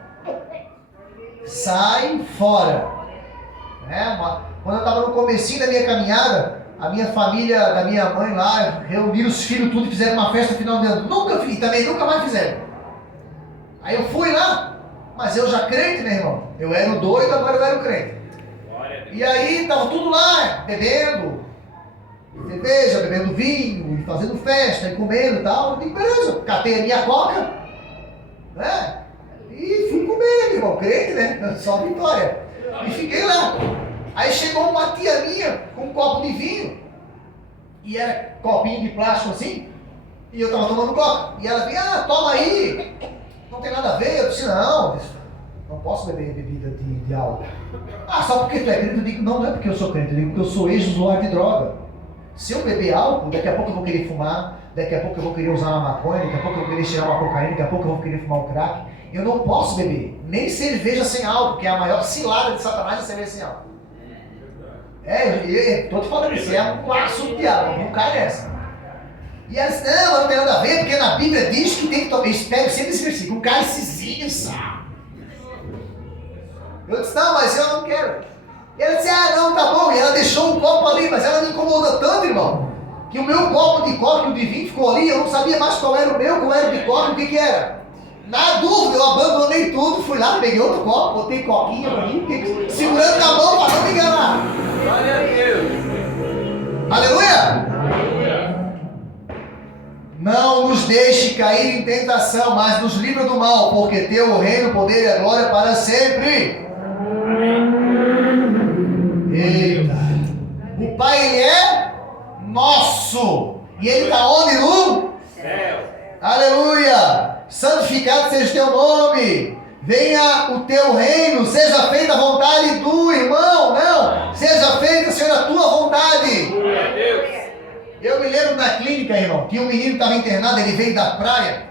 Sai fora. Quando eu estava no comecinho da minha caminhada, a minha família, da minha mãe lá, reuniram os filhos tudo e fizeram uma festa no final de ano. Nunca fiz, também nunca mais fizeram. Aí eu fui lá, mas eu já crente, né, irmão? Eu era o doido, agora eu era o crente. Glória a Deus. E aí tava tudo lá, bebendo cerveja, bebendo vinho, e fazendo festa, e comendo e tal. Eu digo, beleza, catei a minha coca, né? E fui comer, meu irmão, crente, né? Só vitória. E fiquei lá. Aí chegou uma tia minha com um copo de vinho, e era copinho de plástico assim, e eu tava tomando coca. E ela veio, toma aí, não tem nada a ver. Eu disse, não posso beber bebida de álcool. Ah, só porque tu é crente? Eu digo, não é porque eu sou crente, eu digo porque eu sou ex-usuário de droga. Se eu beber álcool, daqui a pouco eu vou querer fumar, daqui a pouco eu vou querer usar uma maconha, daqui a pouco eu vou querer tirar uma cocaína, daqui a pouco eu vou querer fumar um crack. Eu não posso beber, nem cerveja sem álcool, que é a maior cilada de Satanás, é cerveja sem álcool. Tô te falando isso, é um laço do diabo, não cai nessa. E elas, não tem nada a ver, porque na Bíblia diz que tem que tomar, eles pegam sempre esse versículo, um cálicezinho, sabe? Eu disse, não, mas eu não quero. E ela disse, ah, não, tá bom. E ela deixou um copo ali, mas ela me incomodou tanto, irmão, que o meu copo de coque e o de vinho ficou ali, eu não sabia mais qual era o meu, qual era o de coque, o que era. Na dúvida, eu abandonei tudo, fui lá, peguei outro copo, botei coquinha pra mim, segurando na mão para não me enganar. Glória a Deus. Aleluia! Não nos deixe cair em tentação, mas nos livra do mal, porque teu o reino, o poder e a glória para sempre. Eita! O Pai, Ele é nosso. E Ele está onde? No Céu. Aleluia! Santificado seja o teu nome. Venha o teu reino. Seja feita a vontade do irmão. Não. Seja feita, Senhor, a tua vontade. Glória a Deus. Eu me lembro na clínica, irmão, que um menino estava internado, ele veio da praia.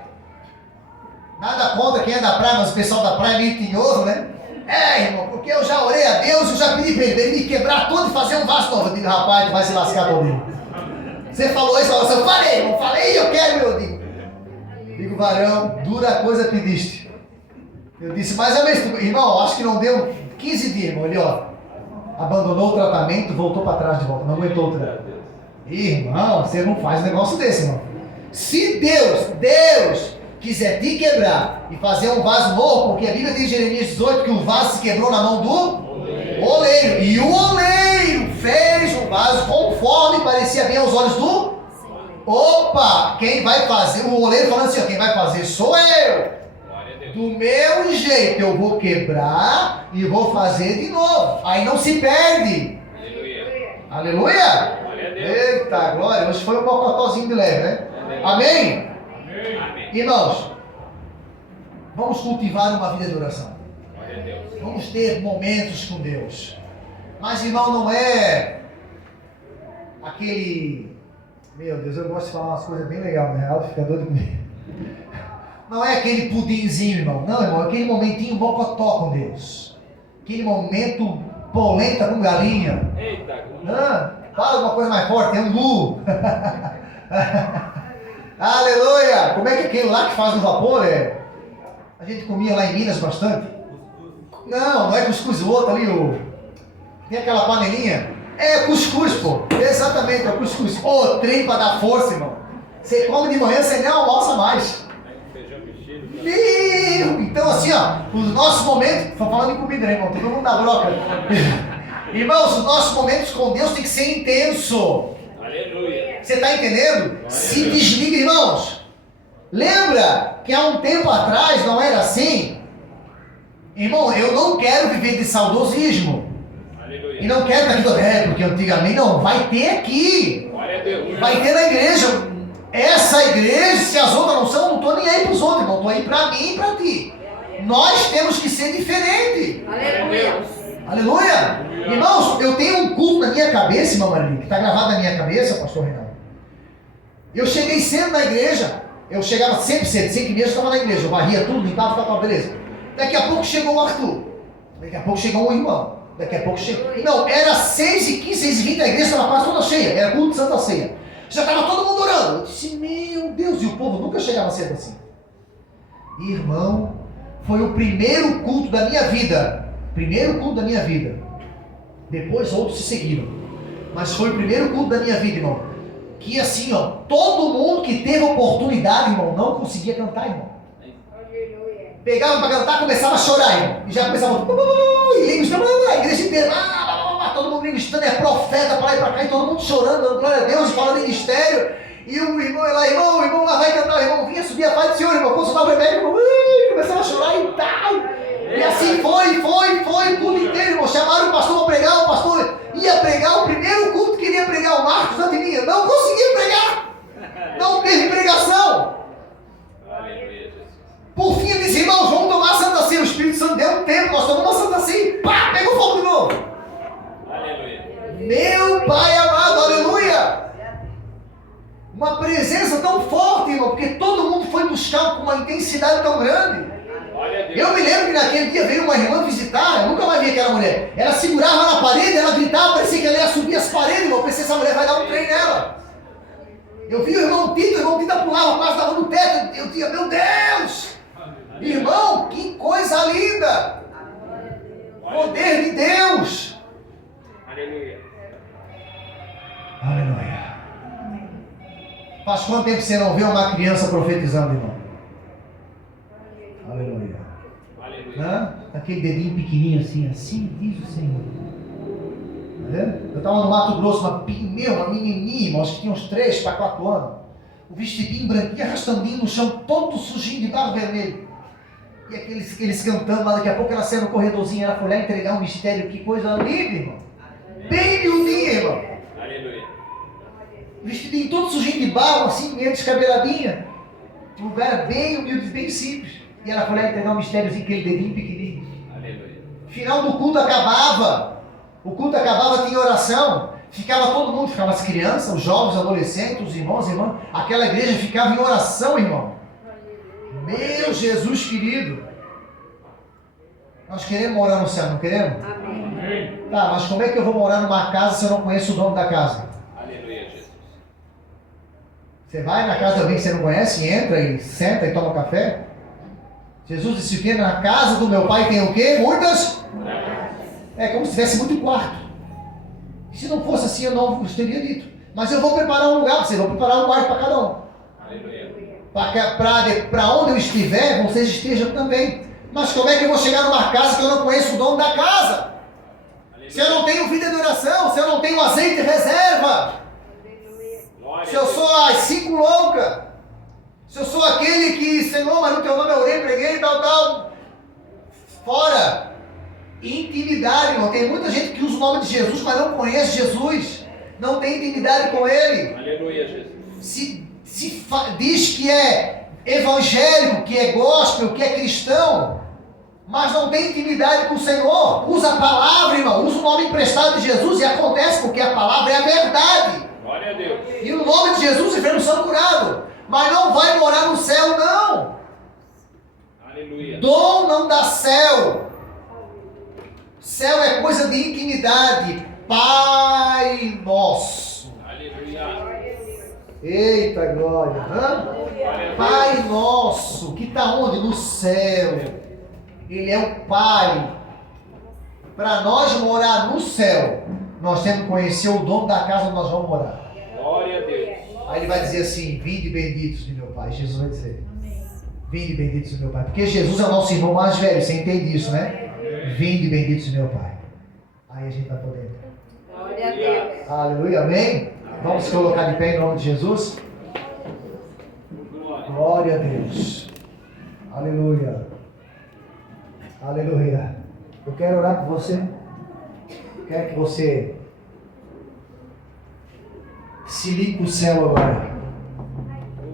Nada contra quem é da praia, mas o pessoal da praia é meio tinhoso, né? Irmão, porque eu já orei a Deus, eu já pedi para ele me quebrar todo e fazer um vaso novo. Eu digo, rapaz, tu vai se lascar todinho. Você falou isso, eu falei, irmão, falei, eu quero, meu. Digo, varão, dura coisa pediste. Eu disse, mas é mesmo, irmão, acho que não deu 15 dias, irmão. Ele, ó, abandonou o tratamento, voltou para trás de volta, não aguentou o tratamento. Irmão, você não faz um negócio desse, irmão. Se Deus quiser te quebrar e fazer um vaso novo, porque a Bíblia diz em Jeremias 18 que o vaso se quebrou na mão do oleiro. E o oleiro fez um vaso conforme parecia bem aos olhos do... Opa! Quem vai fazer? O oleiro falando assim, ó, quem vai fazer sou eu. Do meu jeito eu vou quebrar e vou fazer de novo. Aí não se perde. Aleluia! Eita, glória! Hoje foi um mocotózinho de leve, né? Amém? Irmãos, vamos cultivar uma vida de oração. Vamos ter momentos com Deus. Mas, irmão, não é aquele... Meu Deus, eu gosto de falar umas coisas bem legais, na real, fica doido comigo. Não é aquele pudinzinho, irmão. Não, irmão, é aquele momentinho mocotó com Deus. Aquele momento polenta com galinha. Eita, fala uma coisa mais forte, é um lu. Aleluia! Como é que aquele lá que faz no vapor é? A gente comia lá em Minas bastante. Não é cuscuz, o outro ali, tem aquela panelinha. É cuscuz, pô. Exatamente, é o cuscuz. Trem pra dar força, irmão. Você come de manhã, você nem almoça mais. Então assim, ó, os nossos momentos, tô falando em comida, né, irmão? Todo mundo dá broca. Irmãos, os nossos momentos com Deus tem que ser intenso. Aleluia. Você está entendendo? Se desliga, irmãos. Lembra que há um tempo atrás não era assim? Irmão, eu não quero viver de saudosismo. Aleluia. E não quero estar aqui, porque antigamente não. Vai ter aqui. Glória a Deus. Vai ter na igreja. Essa igreja, se as outras não são, eu não estou nem aí para os outros, irmão. Estou aí para mim e para ti. Nós temos que ser diferentes. Aleluia. Aleluia! Irmãos, eu tenho um culto na minha cabeça, irmão Marli, que está gravado na minha cabeça, pastor Renato. Eu cheguei cedo na igreja, eu chegava sempre cedo, 5h30 eu estava na igreja, eu varria tudo, limpava, ficava, beleza. Daqui a pouco chegou o Arthur, daqui a pouco chegou um irmão, daqui a pouco chegou... Não, era 6h15, 6h20, a igreja estava quase toda cheia, era culto de Santa Ceia. Já estava todo mundo orando. Eu disse, meu Deus, e o povo nunca chegava cedo assim. Irmão, foi o primeiro culto da minha vida. Primeiro culto da minha vida. Depois outros se seguiram. Mas foi o primeiro culto da minha vida, irmão. Que assim, ó, todo mundo que teve oportunidade, irmão, não conseguia cantar, irmão. Aleluia. Pegava para cantar, começava a chorar, irmão. E já começava e linguistando, a igreja inteira, todo mundo linguistando, é profeta para lá e para cá, e todo mundo chorando, dando glória a Deus, falando em mistério. E o irmão lá, o irmão lá vai cantar, o irmão vinha subir a paz do Senhor, irmão, consultar o remédio, irmão, começava a chorar e tal. E assim foi o culto inteiro, irmão. Chamaram o pastor para pregar, o pastor ia pregar o primeiro culto, queria pregar o Marcos Santininha, não conseguia pregar, não teve pregação. Aleluia, Jesus. Por fim, ele disse, irmãos, vamos tomar a Santa Ceia. O Espírito Santo deu um tempo Meu Pai amado, aleluia! Uma presença tão forte, irmão, porque todo mundo foi buscar com uma intensidade tão grande. Glória a Deus. Eu me lembro que naquele dia veio uma irmã visitar, eu nunca mais vi aquela mulher. Ela segurava na parede, ela gritava, parecia que ela ia subir as paredes, irmão. Eu pensei, essa mulher vai dar um trem nela. Eu vi o irmão Tito pulava, quase estava no teto. Eu dizia, meu Deus! Irmão, que coisa linda! Poder de Deus! Aleluia. Aleluia. Faz quanto tempo você não vê uma criança profetizando, irmão? Aleluia. Aleluia. Aquele dedinho pequenininho assim diz o Senhor. Tá vendo? Eu estava no Mato Grosso, uma menininha, irmão, acho que tinha uns 3 para 4 anos. O vestidinho branquinho, arrastandinho no chão, todo sujinho de barro vermelho. E aqueles cantando lá, daqui a pouco ela saiu no corredorzinho, ela foi lá entregar um mistério, que coisa linda, irmão. Bem miudinha, irmão. Aleluia. O vestidinho todo sujinho de barro, assim, meio descabeladinha. Um lugar bem humilde, bem simples. E ela foi lá entregar um mistériozinho, aquele dedinho pequenininho. Aleluia. Final do culto acabava. O culto acabava, tinha oração. Ficava todo mundo, ficava as crianças, os jovens, os adolescentes, os irmãos, irmãs. Aquela igreja ficava em oração, irmão. Meu Jesus querido. Nós queremos morar no céu, não queremos? Amém. Tá, mas como é que eu vou morar numa casa se eu não conheço o dono da casa? Aleluia, Jesus. Você vai na casa de alguém que você não conhece, entra e senta e toma café? Jesus disse que na casa do meu pai tem o quê? Muitas? É como se tivesse muito quarto. E se não fosse assim, eu não vos teria dito. Mas eu vou preparar um lugar para vocês, vou preparar um quarto para cada um. Aleluia. Para onde eu estiver, vocês estejam também. Mas como é que eu vou chegar numa casa que eu não conheço o dono da casa? Aleluia. Se eu não tenho vida de oração, se eu não tenho azeite de reserva, Glória se eu sou as 5 loucas, se eu sou aquele que, Senhor, mas no teu nome eu orei, preguei, tal, fora. Intimidade, irmão. Tem muita gente que usa o nome de Jesus, mas não conhece Jesus, não tem intimidade com Ele. Aleluia, Jesus. Diz que é evangélico, que é gospel, que é cristão, mas não tem intimidade com o Senhor. Usa a palavra, irmão, usa o nome emprestado de Jesus e acontece porque a palavra é a verdade. Glória a Deus. E no nome de Jesus os enfermos são curados, mas não vai morar no céu, não. Aleluia. Dom não dá céu. Céu é coisa de intimidade. Pai nosso. Aleluia. Eita glória. Pai nosso, que está onde? No céu. Ele é o Pai. Para nós morar no céu, nós temos que conhecer o dono da casa onde nós vamos morar. Glória a Deus. Aí ele vai dizer assim: vinde benditos de meu Pai. Jesus vai dizer: vinde benditos de meu Pai. Porque Jesus é o nosso irmão mais velho, você entende isso, né? Vinde benditos de meu Pai. Aí a gente vai poder. Glória a Deus. Aleluia, amém? Vamos se colocar de pé em nome de Jesus. Glória a Deus. Aleluia. Aleluia. Eu quero orar por você. Quero que você se ligue para o céu agora.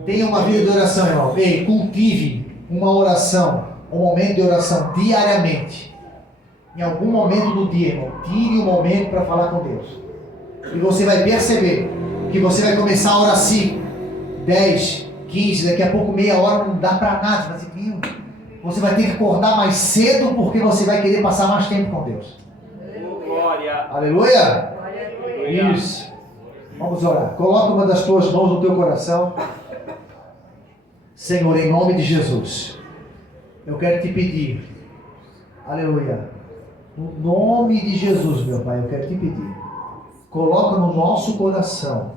Tenha uma vida de oração, irmão. Ei, cultive uma oração, um momento de oração diariamente. Em algum momento do dia, irmão, tire um momento para falar com Deus. E você vai perceber que você vai começar a orar 5, 10, 15, daqui a pouco meia hora não dá para nada. Mas, viu? Você vai ter que acordar mais cedo porque você vai querer passar mais tempo com Deus. Glória. Aleluia! Aleluia. Isso. Vamos orar. Coloca uma das tuas mãos no teu coração. Senhor, em nome de Jesus, eu quero te pedir. Aleluia. No nome de Jesus, meu Pai, eu quero te pedir. Coloca no nosso coração,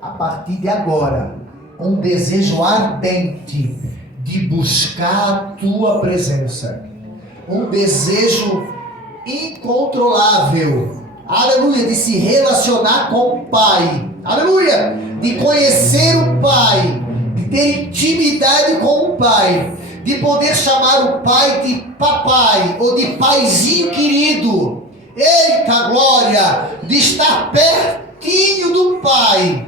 a partir de agora, um desejo ardente de buscar a tua presença. Um desejo incontrolável, aleluia, de se relacionar com o Pai, aleluia, de conhecer o Pai, de ter intimidade com o Pai, de poder chamar o Pai de papai ou de paizinho querido. Eita glória, de estar pertinho do Pai,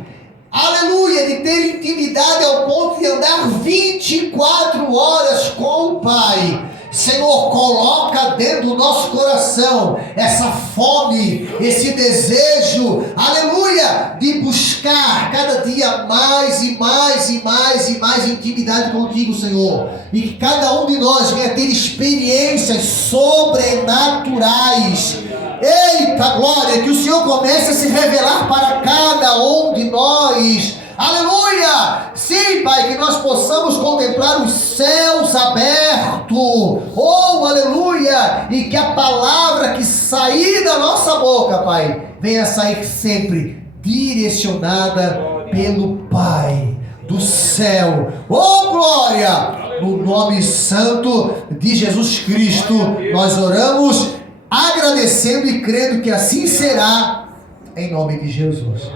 aleluia, de ter intimidade ao ponto de andar 24 horas com o Pai. Senhor, coloca colocar dentro do nosso coração essa fome, esse desejo, aleluia, de buscar cada dia mais e mais e mais e mais intimidade contigo, Senhor. E que cada um de nós venha ter experiências sobrenaturais. Eita glória, que o Senhor comece a se revelar para cada um de nós. Aleluia! Sim, Pai, que nós possamos contemplar os céus abertos. Oh, aleluia! E que a palavra que sair da nossa boca, Pai, venha sair sempre direcionada pelo Pai do céu. Oh, glória! No nome santo de Jesus Cristo, nós oramos, agradecendo e crendo que assim será, em nome de Jesus.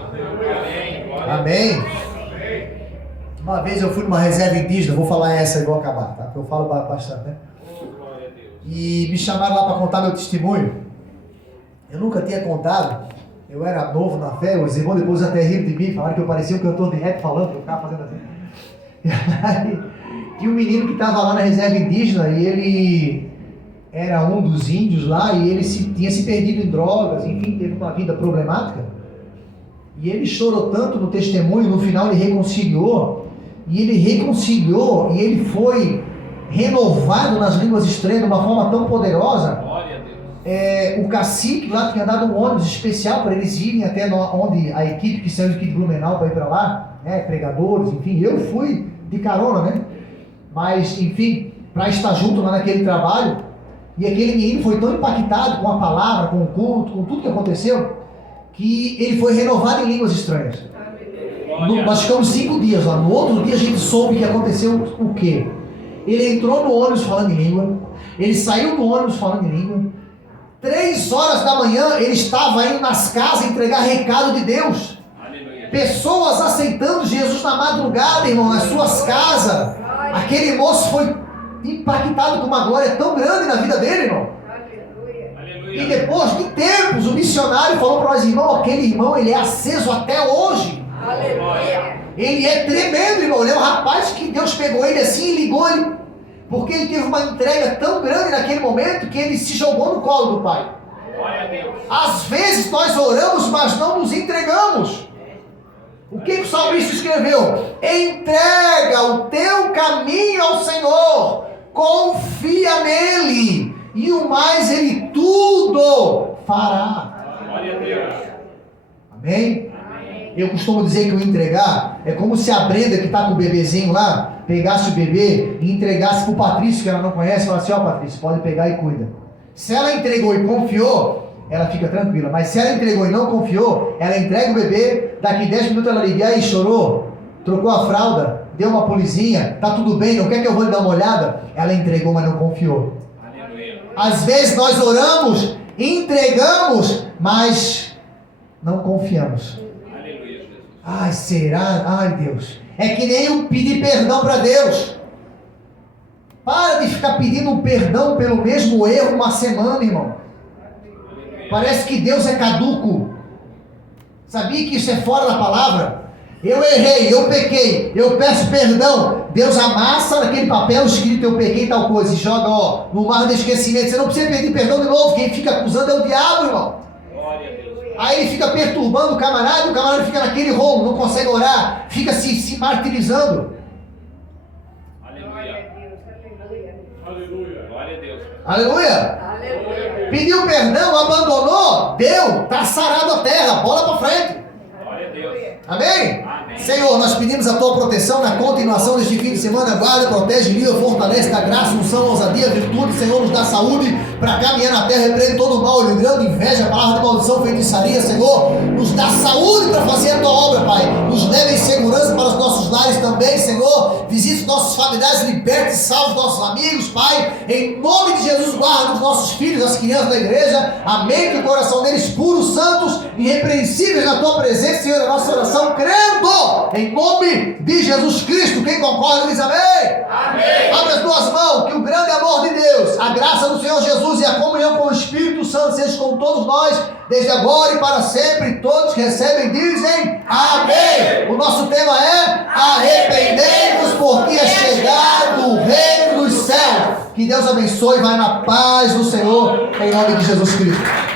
Amém. Uma vez eu fui numa reserva indígena, vou falar essa e vou acabar, tá? Porque eu falo bastante, né? E me chamaram lá para contar meu testemunho. Eu nunca tinha contado, eu era novo na fé, os irmãos depois até riram de mim, falaram que eu parecia um cantor de rap falando, que eu ficava fazendo assim. E um menino que estava lá na reserva indígena, e ele era um dos índios lá, e ele tinha se perdido em drogas, enfim, teve uma vida problemática. E ele chorou tanto no testemunho, no final ele reconciliou, e ele foi renovado nas línguas estranhas de uma forma tão poderosa. O cacique lá tinha dado um ônibus especial para eles irem até onde a equipe que saiu aqui de Blumenau para ir para lá, né, pregadores, enfim, eu fui de carona, né? Mas, enfim, para estar junto lá naquele trabalho. E aquele menino foi tão impactado com a palavra, com o culto, com tudo que aconteceu, que ele foi renovado em línguas estranhas. Nós ficamos 5 dias lá. No outro dia a gente soube que aconteceu o quê? Ele entrou no ônibus falando em língua, ele saiu do ônibus falando em língua. 3 horas da manhã ele estava indo nas casas entregar recado de Deus. Pessoas aceitando Jesus na madrugada, irmão, nas suas casas. Aquele moço foi impactado com uma glória tão grande na vida dele, irmão. E depois de tempos, o missionário falou para nós, irmão, aquele irmão, ele é aceso até hoje. Aleluia. Ele é tremendo, irmão. Ele é um rapaz que Deus pegou ele assim e ligou ele, porque ele teve uma entrega tão grande naquele momento que ele se jogou no colo do Pai. Às vezes nós oramos, mas não nos entregamos. O que o salmista escreveu? Entrega o teu caminho ao Senhor, confia nele, e o mais ele tudo fará. Glória a Deus. Amém? Eu costumo dizer que o entregar é como se a Brenda, que está com o bebezinho lá, pegasse o bebê e entregasse para o Patrício, que ela não conhece, e falasse, ó, Patrício, pode pegar e cuida. Se ela entregou e confiou, ela fica tranquila. Mas se ela entregou e não confiou, ela entrega o bebê, daqui 10 minutos ela liga, e aí, chorou? Trocou a fralda? Deu uma pulizinha? Tá tudo bem? Não quer que eu vou lhe dar uma olhada? Ela entregou, mas não confiou. Aleluia. Às vezes nós oramos, entregamos, mas não confiamos. Aleluia. Ai, será? Ai, Deus. É que nem eu pedir perdão para Deus. Para de ficar pedindo um perdão pelo mesmo erro uma semana, irmão. Parece que Deus é caduco. Sabia que isso é fora da palavra? Eu errei, eu pequei, eu peço perdão. Deus amassa naquele papel escrito eu pequei tal coisa e joga, ó, no mar do esquecimento. Você não precisa pedir perdão de novo. Quem fica acusando é o diabo, irmão. Glória a Deus. Aí ele fica perturbando o camarada, e o camarada fica naquele rolo, não consegue orar, fica se martirizando. Aleluia. Aleluia. Glória a Deus. Aleluia. Aleluia. Pediu perdão, abandonou, deu, tá sarado a terra, bola pra frente. Glória a Deus. Amém? Amém. Senhor, nós pedimos a tua proteção na continuação deste fim de semana. Guarda, protege, livra, fortalece, dá graça, unção, ousadia, virtude. Senhor, nos dá saúde para caminhar na terra. Repreende todo o mal, olhando, inveja, palavra de maldição, feitiçaria. Senhor, nos dá saúde para fazer a tua obra, Pai. Nos leve em segurança para os nossos lares também, Senhor. Visite os nossos familiares, liberte e salve os nossos amigos, Pai. Em nome de Jesus, guarda os nossos filhos, as crianças da igreja. Amém. Que o coração deles puros, santos, irrepreensíveis na tua presença, Senhor, a nossa oração, crendo em nome de Jesus Cristo. Quem concorda diz amém? Amém. Abre as tuas mãos, que o grande amor de Deus, a graça do Senhor Jesus e a comunhão com o Espírito Santo seja com todos nós, desde agora e para sempre. Todos que recebem dizem amém. O nosso tema é arrependei-vos, porque é chegado o reino dos céus. Que Deus abençoe, vai na paz do Senhor, em nome de Jesus Cristo.